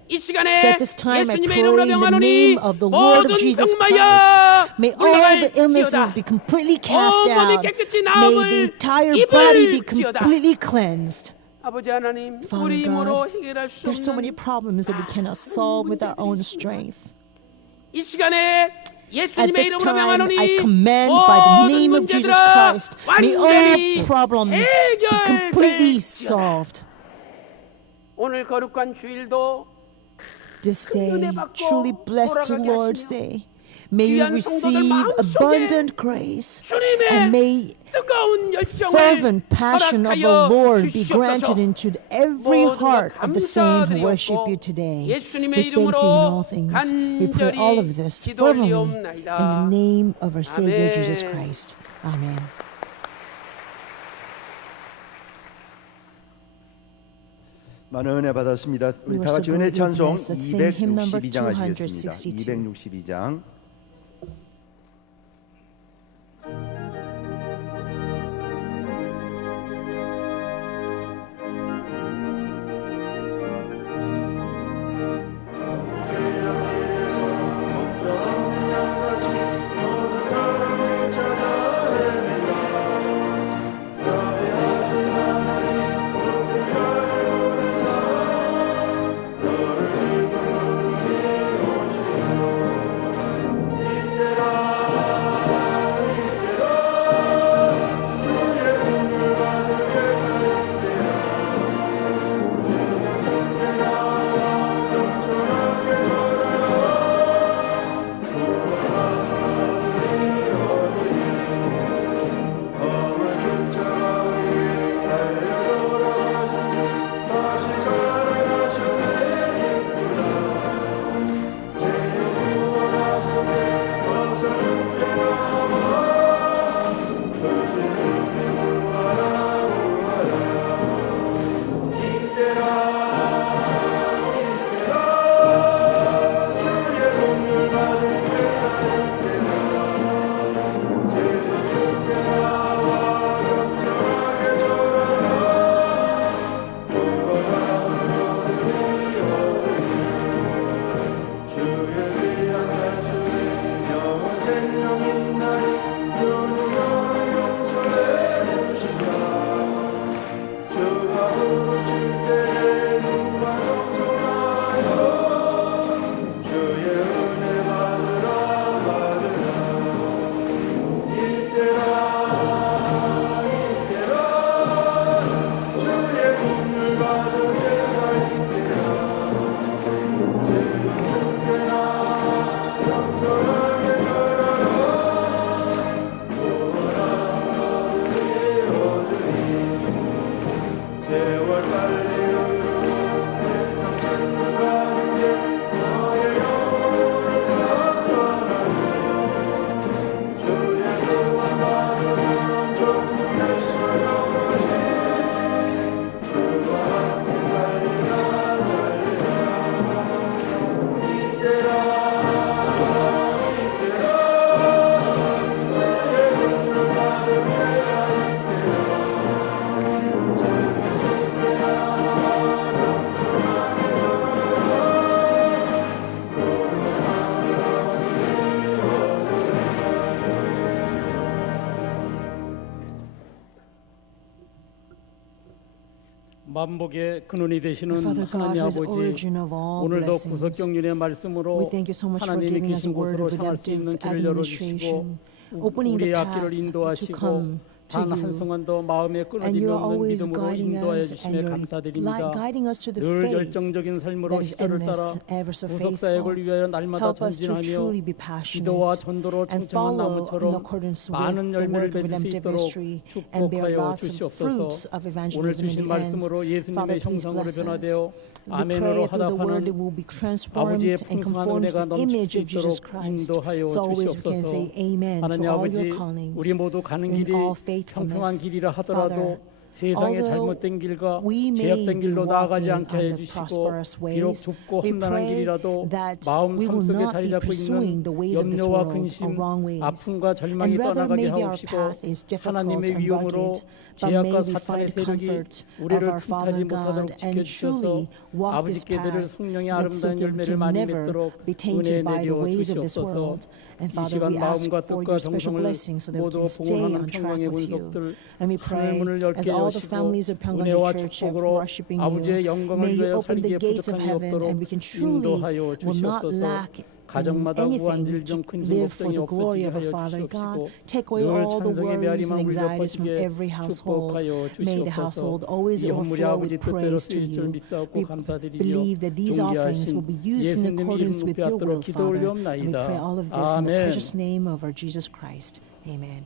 이 So 시간에 at this time I 예수님의 pray 이름으로 in the 명하노니 name of the Lord 모든 of Jesus 병마야 Christ. May all the 물러갈지어다. illnesses be completely cast 온몸이 out. 깨끗이 May the 나음을 entire body be 입을지어다. completely cleansed. 아버지 하나님, Father 우리 힘으로 God, 해결할 수 There's so many 없는 problems that we cannot solve with our own strength. 이 시간에 At 예수님의 this 이름으로 time, 명하노니 I command by the 모든 name of Jesus 문제들아 Christ, may all 완전히 problems be completely 해결될지어다. solved. 오늘 거룩한 주일도 This 큰 은혜 day, 받고 truly blessed 돌아가게 Lord's 하시며 Day. May you 귀한 성도들 receive 마음속에 abundant grace, and 주님의 may 뜨거운 열정을 fervent passion of the 허락하여 Lord be 주시옵소서. granted into every 모두가 heart of the saint who 감사드리옵고 worship you today. 예수님의 We thank you in all 이름으로 things. We pray all of this 간절히 fervently in 기도드리옵나이다. the name of our Savior Jesus 아멘. Christ. Amen. 많은 은혜 받았습니다. We 우리 were 다 so 같이 은혜 greatly 찬송 blessed. Let's sing hymn number 262장 하시겠습니다. 262. 262장. 만복의 근원이 되시는 Father God, 하나님 who is 아버지, origin of all 오늘도 blessings, 구속경륜의 말씀으로 we thank you so much for 하나님이 giving us a 계신 word 곳으로 of 향할 수 있는 redemptive 길을 열어주시고 administration, opening the 우리의 path 앞길을 to 인도하시고 come to 단 you. 한순간도 마음에 And 끊어짐이 you are 없는 always 믿음으로 guiding 인도하여 us, and 주심에 you're 감사드립니다. guiding us to the 늘 faith 열정적인 삶으로 that is 시대를 따라 endless, ever so 구속 사역을 faithful. 위하여 날마다 Help us to 전진하며 truly be passionate 기도와 전도로 and 청청한 follow in 나무처럼 accordance with 많은 the 열매를 work of 맺을 수 redemptive 있도록 ministry and bear 축복하여 lots of 주시옵소서. fruits of 오늘 evangelism in 주신 the end. 말씀으로 Father, 예수님의 please 형상으로 bless us. 변화되어 We 아멘으로 pray through the word it 하답하는 will be transformed 아버지의 and 풍성한 conformed 은혜가 to the image 넘칠 of 수 Jesus 있도록 Christ. 인도하여 So always we can 주시옵소서. say amen to 하나님 all 아버지, your callings 우리 모두 가는 in 길이 all 평평한 faithfulness. 길이라 하더라도 세상의 Although 잘못된 길과 we may 제약된 be 길로 나아가지 walking 않게 on 해 the 주시고 prosperous 비록 ways, 좁고 we 험난한 pray 길이라도 that 마음 we will 삶 속에 not 자리 be 잡고 pursuing 있는 the ways of this 염려와 world or 근심, wrong ways. 아픔과 절망이 And rather 떠나가게 maybe our 하옵시고 path is difficult 하나님의 and 위험으로 rugged, but may 제약과 we 사탄의 find 세력이 comfort of 우리를 our Father 틈타지 못하도록 God and 지켜주셔서 truly walk this 아버지께들을 path 성령의 that 아름다운 so that we 열매를 can 많이 never 맺도록 be 은혜 tainted by the 내려 ways of this 주시옵소서. world. And 이 Father, 시간 we ask 마음과 for 뜻과 your special 정성을 blessings so that we 모두 can stay 봉헌하는 on track 평강의 with you. 군속들 And we 하늘 pray, 문을 as 열게 all the 여시고 families of Pyongyang 은혜와 Church have 축복으로 worshiping 아버지의 you. 영광을 May you 위하여 open the 살기에 gates of 부족함이 heaven 없도록 and we can truly 인도하여 will not 주시옵소서. lack in 가정마다 무한 anything 질병 to 근심 live for 걱정이 the glory 없어지게 of our 하여 Father 주시옵시고 God. Take away 늘 all the 찬송의 worries and 메아리만 울려 anxieties from 퍼지게 every household. 축복하여 May the 주시옵소서. household always 이 헌물이 overflow 아버지 with 뜻대로 praise to 쓰일 줄 you. 믿사옵고 We 감사드리며 believe that these offerings will be used in 예수님 accordance 이름 with 높이 your will, 받도록 기도 Father. And we 올리옵나이다. pray all of this in the 아멘. precious name of our Jesus Christ. Amen.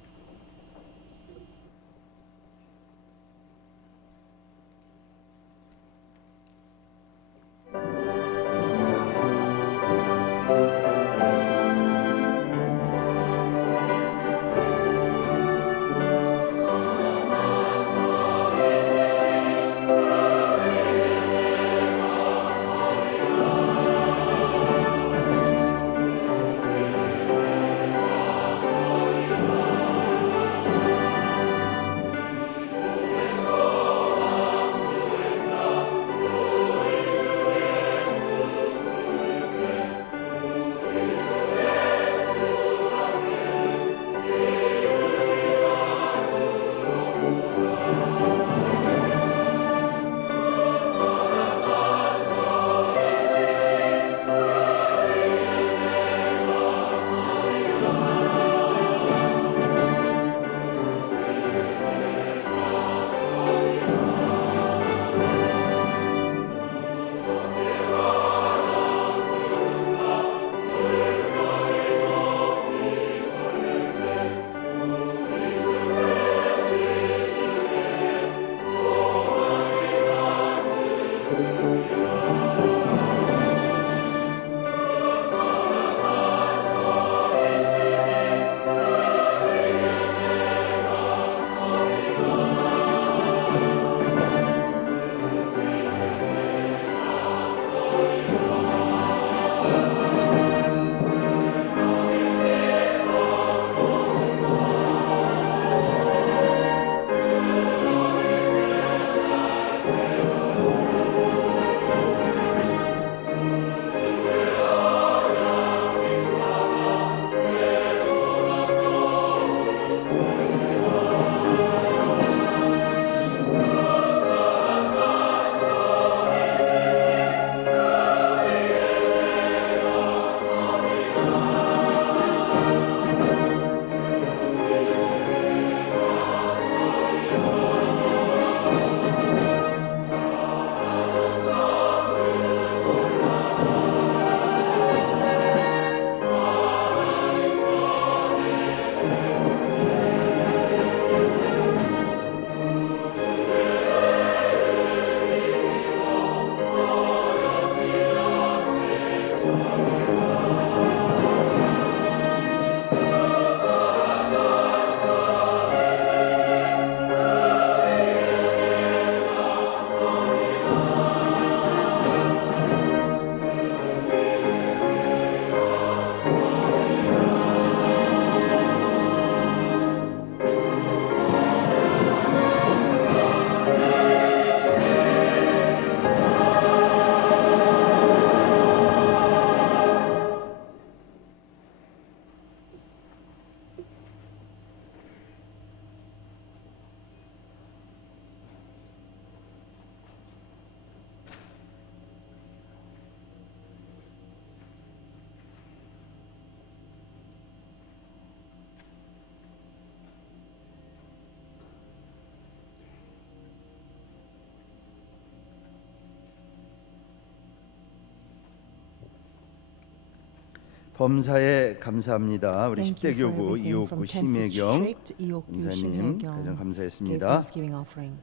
범사에 감사합니다. 우리 Thank you for 10대 교구 everything from 이옥구 10th 심혜경 District, 이옥구 검사님 심혜경 가장 gave 감사했습니다. Thanksgiving offering.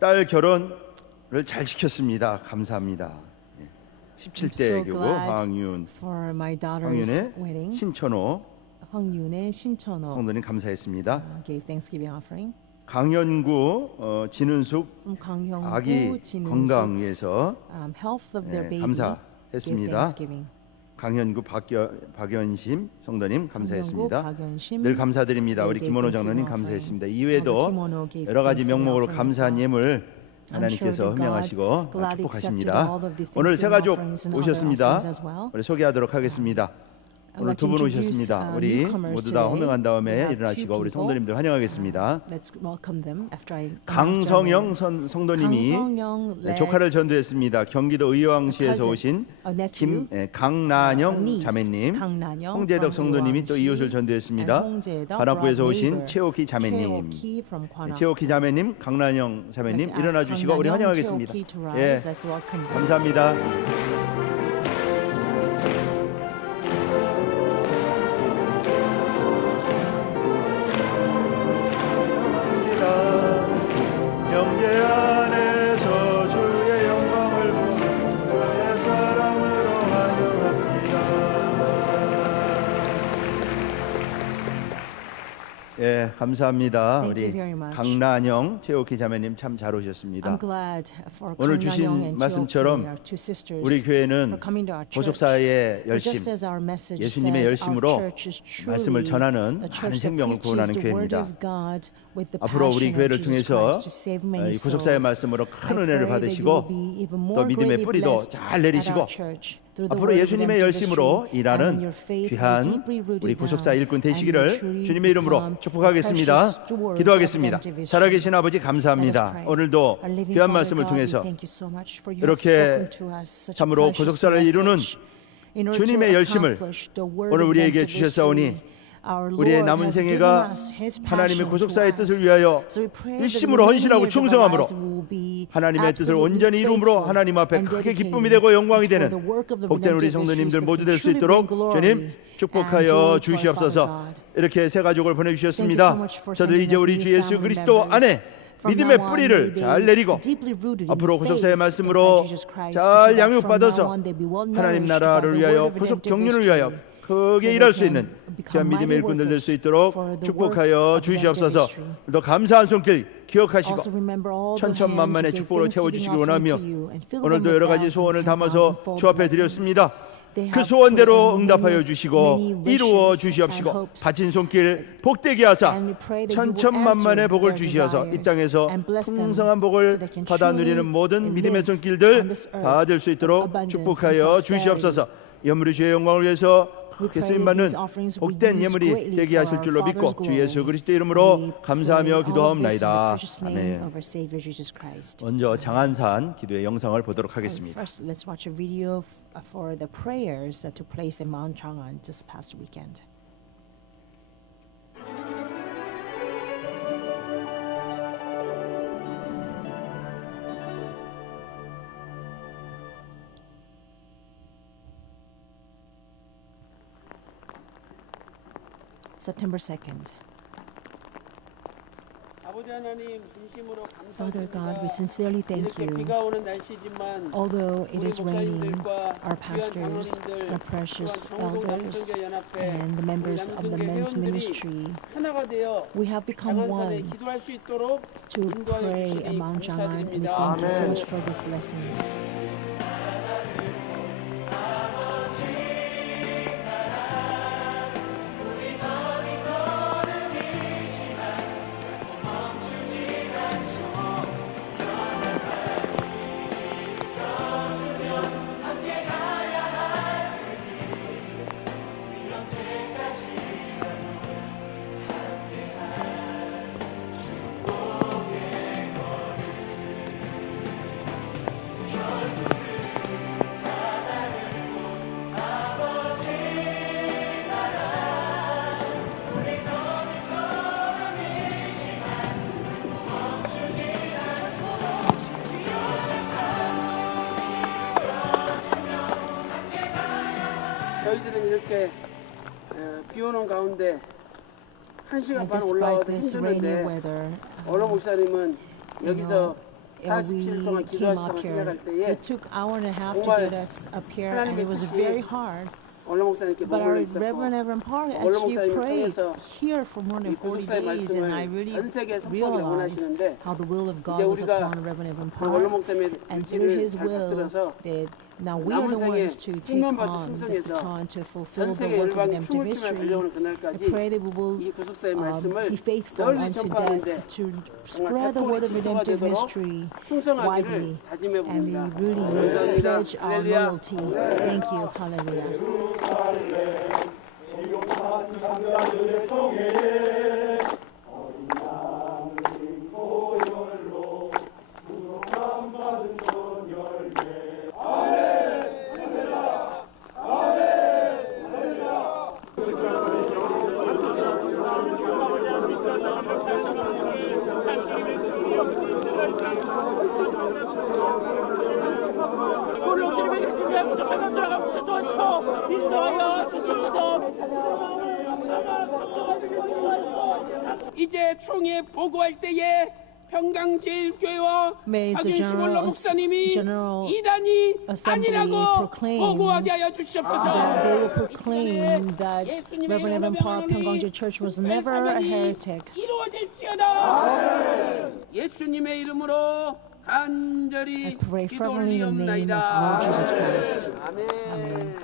딸 결혼을 잘 지켰습니다. 감사합니다. 예. 17대 so 교구 glad 황윤, For my daughter's 황윤의 wedding, 신천호 황윤의 신천호 성도님 감사했습니다. gave Thanksgiving offering. 강연구 진은숙 From 강형구, 아기 진은숙's, 건강 위해서 health of their baby, gave 감사했습니다. Thanksgiving. 강현구 박연심 성도님 감사했습니다. 박연심, 늘 감사드립니다. 우리 gave 김원호 Thanksgiving 장로님 offering. 감사했습니다. 이외에도 김원호 gave 여러 가지 Thanksgiving 명목으로 offering as 감사한 well. 예물 I'm 하나님께서 sure that 흠명하시고 God gladly 축복하십니다. accepted all of these 오늘 세 Thanksgiving 가족 offerings and other 오셨습니다. offerings as well. 우리 소개하도록 하겠습니다. 오늘 두 분 오셨습니다. 우리 모두 다 호명한 다음에 일어나시고 우리 성도님들 환영하겠습니다. Let's welcome them after I 강성영 성도님이 조카를 전도했습니다. 경기도 의왕시에서 오신 강난영 자매님, 홍재덕 성도님이 또 이웃을 전도했습니다. 관악구에서 오신 최옥희 자매님, 최옥희 자매님, 강난영 자매님 일어나 주시고 우리 환영하겠습니다. 예, 감사합니다. 영계 안에서 주의 영광을 보는 주의 사랑으로 환영합니다. 예, 감사합니다. Thank you 우리 very much. 강난영, 최옥희 자매님 참 잘 오셨습니다. I'm glad for 오늘 Kang 주신 Na-young and 말씀처럼 Cheo Ki, our two sisters, 우리 for 교회는 coming to our church. 보속사의 For just 열심, as our message 예수님의 said, 열심으로 our church is truly 말씀을 전하는 the 많은 church that 생명을 preaches 구원하는 the word 교회입니다. of God with the 앞으로 우리 passion of 교회를 Jesus 통해서 Christ to save many 이 구속사의 souls. 말씀으로 I 큰 은혜를 pray that you will 받으시고 be even 또 more 믿음의 greatly 뿌리도 blessed 잘 at 내리시고 our church through the 앞으로 word of 예수님의 redemptive 열심으로 history, and in 일하는 your faith 귀한 deeply rooted 우리 구속사 down, 일꾼 and you 되시기를 truly 주님의 이름으로 become 축복하겠습니다. precious stewards of 기도하겠습니다. redemptive history. 살아계신 아버지 Let us 감사합니다. pray. 오늘도 Our living 귀한 Father 말씀을 God, we 통해서 thank you so much for you have 이렇게 spoken to us such a 참으로 precious 구속사를 이루는 message. In order 주님의 to 열심을 accomplish the word 오늘 of 우리에게 redemptive 주셨사오니 history, our 우리의 Lord 남은 has given 생애가 us His 하나님의 passion 구속사의 to 뜻을 us. 위하여 So we pray that 일심으로 the 헌신하고 remainder of our 충성함으로 lives will be 하나님의 뜻을 absolutely 온전히 이룸으로 faithful 하나님 앞에 and 크게 dedicated 기쁨이 되고 영광이 for 되는 the work of the 복된 우리 redemptive 성도님들 histories that 모두 can 될 수 truly 있도록 bring glory 주님 and joy 축복하여 to our 주시옵소서. Father God. 이렇게 새 가족을 Thank you so 보내주셨습니다. much for 저도 sending 이제 us 우리 new 주 예수 family 그리스도 members. 안에 From 믿음의 now on, 뿌리를 may they 잘 be 내리고 deeply rooted in 앞으로 faith 구속사의 inside 말씀으로 Jesus Christ, 잘 so that from 양육받아서 now on they be well 하나님 nourished by 나라를 the 위하여 word of 구속 redemptive 경륜을 history, 위하여 크게 so 일할 they 수 can 있는 become 귀한 믿음의 mighty 일꾼들 될 수 workers 있도록 for the work 축복하여 of redemptive 주시옵소서. history. 또 감사한 손길 기억하시고 Also remember all the 천천만만의 hands who gave 축복으로 thanksgiving 채워주시기 offering 원하며 to you and fill them 오늘도 with 여러 가지 thousands 소원을 and 담아서 thousandfold 주 앞에 blessings. 드렸습니다. They 그 have 소원대로 put in 응답하여 many 주시고 wishes 이루어 and 주시옵시고 hopes. 바친 손길 복되게 하사 And we pray that you will 천천만만의 answer 복을 their 주시어서 이 desires 땅에서 and bless them 풍성한 so 복을 they can 받아 truly 누리는 모든 믿음의 live 손길들 on this earth 다 될 수 with 있도록 abundance and 축복하여 prosperity. 주시옵소서. 예물이 주의 영광을 위해서 We 크게 pray 쓰임 that 받는 these offerings will be 복된 used 예물이 greatly 되게 for 하실 our 줄로 믿고 Father's 주 예수 glory. 그리스도 이름으로 We 감사하며 pray all of this in the 기도하옵나이다. precious name 아멘. of our Savior Jesus Christ. 먼저 장안산 기도의 영상을 보도록 하겠습니다. First, let's watch a video for the prayers that took place in Mount Chang'an this past weekend. September 2nd. 아버지 하나님 진심으로 Father God, 감사드립니다. we sincerely thank 이렇게 you. 비가 오는 날씨지만 Although it 우리 is raining, 목사님들과 our 귀한 pastors, 장로님들, our precious 또한 전국 elders, 남성교 연합회, and the members 우리 of the 남성교 men's 회원들이 ministry, 하나가 되어 we have become 장안산에 one 기도할 수 있도록 to 인도하여 pray 주시니 at Mount Chang'an, and we 감사드립니다. thank you so much for this blessing. 저희들은 이렇게 비 오는 가운데 1시간 And 반 despite 올라와도 this rainy 힘드는데 weather, 얼로 목사님은 여기서 we 40일 동안 came 기도하시다고 up here. 생각할 때에 It took hour and a half to 정말 get us up here, and 하나님의 it was 뜻이 very hard. 얼로 목사님께 But 머물러 our 있었고 Reverend Park 얼로 actually 목사님을 prayed 통해서 here for more 이 than 40 구속사의 days, and I 말씀을 really 전 세계에 선포하기를 realized 원하시는데 how the will of God 이제 was 우리가 upon Reverend 그 얼로 Park. 목사님의 And through 의지를 His 잘 will, 받들어서 that now we are 남은 the 생에 ones to take 신명받은 on this 충성해서 baton to fulfill 전 the 세계 work of 열방이 redemptive 춤을 추며 history. 달려오는 I 그날까지 pray that we will 이 구속사의 말씀을 be faithful 널리 unto 전파하는데 death to spread the word of redemptive history widely, 다짐해 and we 봅니다. really 감사합니다. pledge our 할렐루야. loyalty. Thank you. Hallelujah. 이제 총회 보고할 때에 평강제일교회와 May the 박윤식 원로 목사님이 General 이단이 Assembly 아니라고 proclaim 보고하게 하여 주시옵소서. that they will proclaim that Reverend Evan Park Pyongyangje Church was never a heretic. 이루어질지어다. 예수님의 이름으로 간절히 I pray 기도 fervently in the name of 올리옵나이다. Lord Jesus Christ. 아멘. Amen.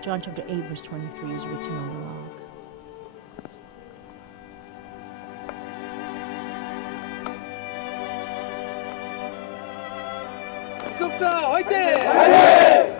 John chapter 8 verse 23 is written on the log. 속사 화이팅!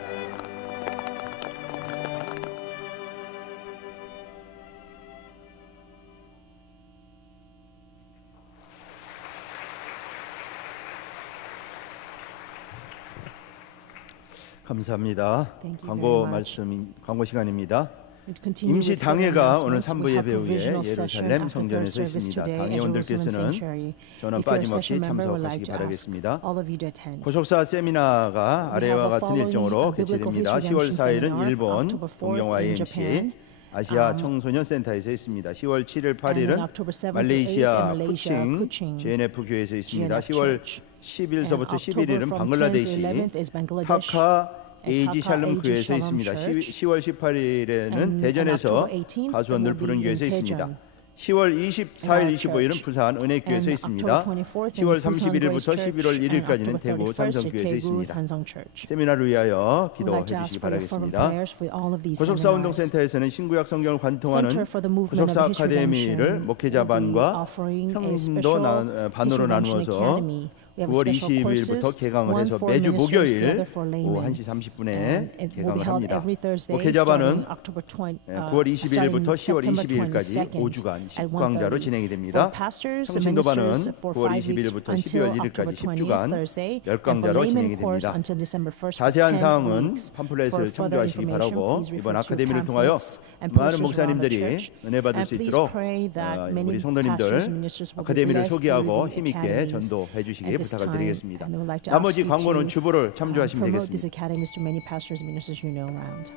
감사합니다. Thank you 광고 very much. 광고 시간입니다. And to continue 임시 with further 당회가 오늘 announcements, 3부 we have 예배 후에 provisional session 예루살렘 after third 성전에서 service 있습니다. today at 당회원들께서는 Jerusalem Sanctuary. 전원 If you're a 빠짐없이 session member, we'd like 참석하시기 to ask 바라겠습니다. all of you to attend. 고속사 세미나가 We 아래와 have a 같은 following 일정으로 biblical 개최됩니다. history 10월 redemption 4일은 seminar, 일본 October 4th 동경 in YMCA Japan. 아시아 청소년 센터에서 있습니다. 10월 7일 8일은 And on October 7th, 말레이시아 8th, Malaysia, 쿠칭 Kuching JNF 교회에서 있습니다. GNF 10월 Church. 10일서부터 And October 11일은 from 방글라데시 10th to 11th is Bangladesh. 타카 and AG Dhaka 샬롬 AG 교회에서 Shalom 있습니다. Church. 10월 18일에는 And 대전에서 on October 18th, 가수원들 it will 부른 be 교회에서 in 있습니다. Daejeon. 10월 24일, our 25일은 church. 부산 은혜교회에서 And 있습니다. October 24th in 10월 Busan 31일부터 Grace 11월 Church, and 1일까지는 October 대구 31st at 삼성교회에서 Daegu 있습니다. Samsung Church. 세미나를 위하여 We'd 기도해 like to ask 주시기 for your fervent 바라겠습니다. prayers for all of these 고속사 seminars. 운동센터에서는 신구약 성경을 관통하는 Center for the Movement 고속사 of History 아카데미를 Redemption 목회자반과 will be offering a 평도 special 반으로 History Redemption 나누어서 Academy. We have 9월 special 20일부터 courses, 개강을 one 해서 for 매주 ministers, the 목요일 other for 오후 laymen. 1시 30분에 And it will be 개강을 held 합니다. every Thursday 목회자반은 starting October 20, 9월 21일부터 10월 starting 22일까지 September 5주간 22nd at 10강좌로 1:30. 진행이 For 됩니다. pastors, 평신도반은 ministers for 9월 5 weeks 21일부터 until 12월 October 1일까지 20th, 10주간 Thursday, and for 10강좌로 진행이 layman course 됩니다. until December 1st for 자세한 10 사항은 weeks. For 팜플렛을 further 참조하시기 information, 바라고 please 이번 refer to 아카데미를 통하여 pamphlets and 많은 posters around the 목사님들이 church. 은혜 받을 And 수 please 있도록 pray that many 우리 성도님들 pastors and ministers will be 아카데미를 blessed 소개하고 through the 힘있게 academies 전도해 주시기 at this 부탁을 time. 드리겠습니다. And we would like to 나머지 ask you 광고는 to 주보를 참조하시면 promote these 되겠습니다. academies to many pastors and ministers you know around.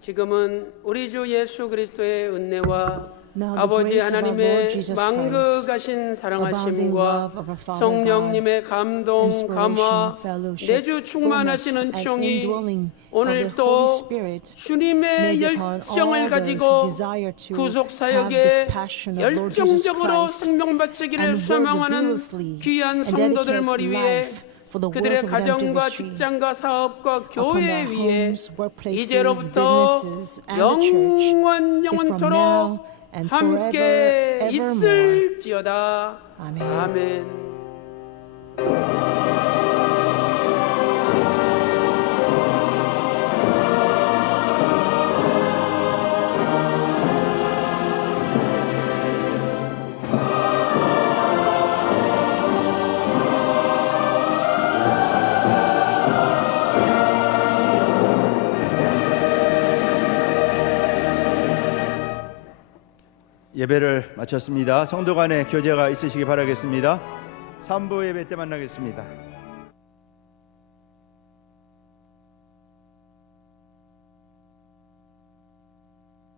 지금은 우리 주 예수 그리스도의 은혜와 Now the 아버지 grace of our 하나님의 Lord Jesus 망극하신 abounding 사랑하심과 love of our Father 성령님의 감동, inspiration, 감화, fellowship, 내주 충만하신 fullness, and 은총이 indwelling of the 오늘 Holy 또 Spirit 주님의 may be upon 열정을 all those 가지고 who desire to 구속 have this 사역에 passion of Lord Jesus 열정적으로 Christ 생명 바치기를 and work 소망하는 zealously 귀한 and 성도들 dedicate 머리 위에 life for the work 그들의 of redemptive 가정과 ministry 직장과 사업과 upon 교회 their 위에 homes, workplaces, 이제로부터 businesses, and the church, 영원 and from 영원토록 now and 함께 forever, evermore. 있을지어다. 아멘. 아멘. 예배를 마쳤습니다. 성도 간의 교제가 있으시기 바라겠습니다. 3부 예배 때 만나겠습니다.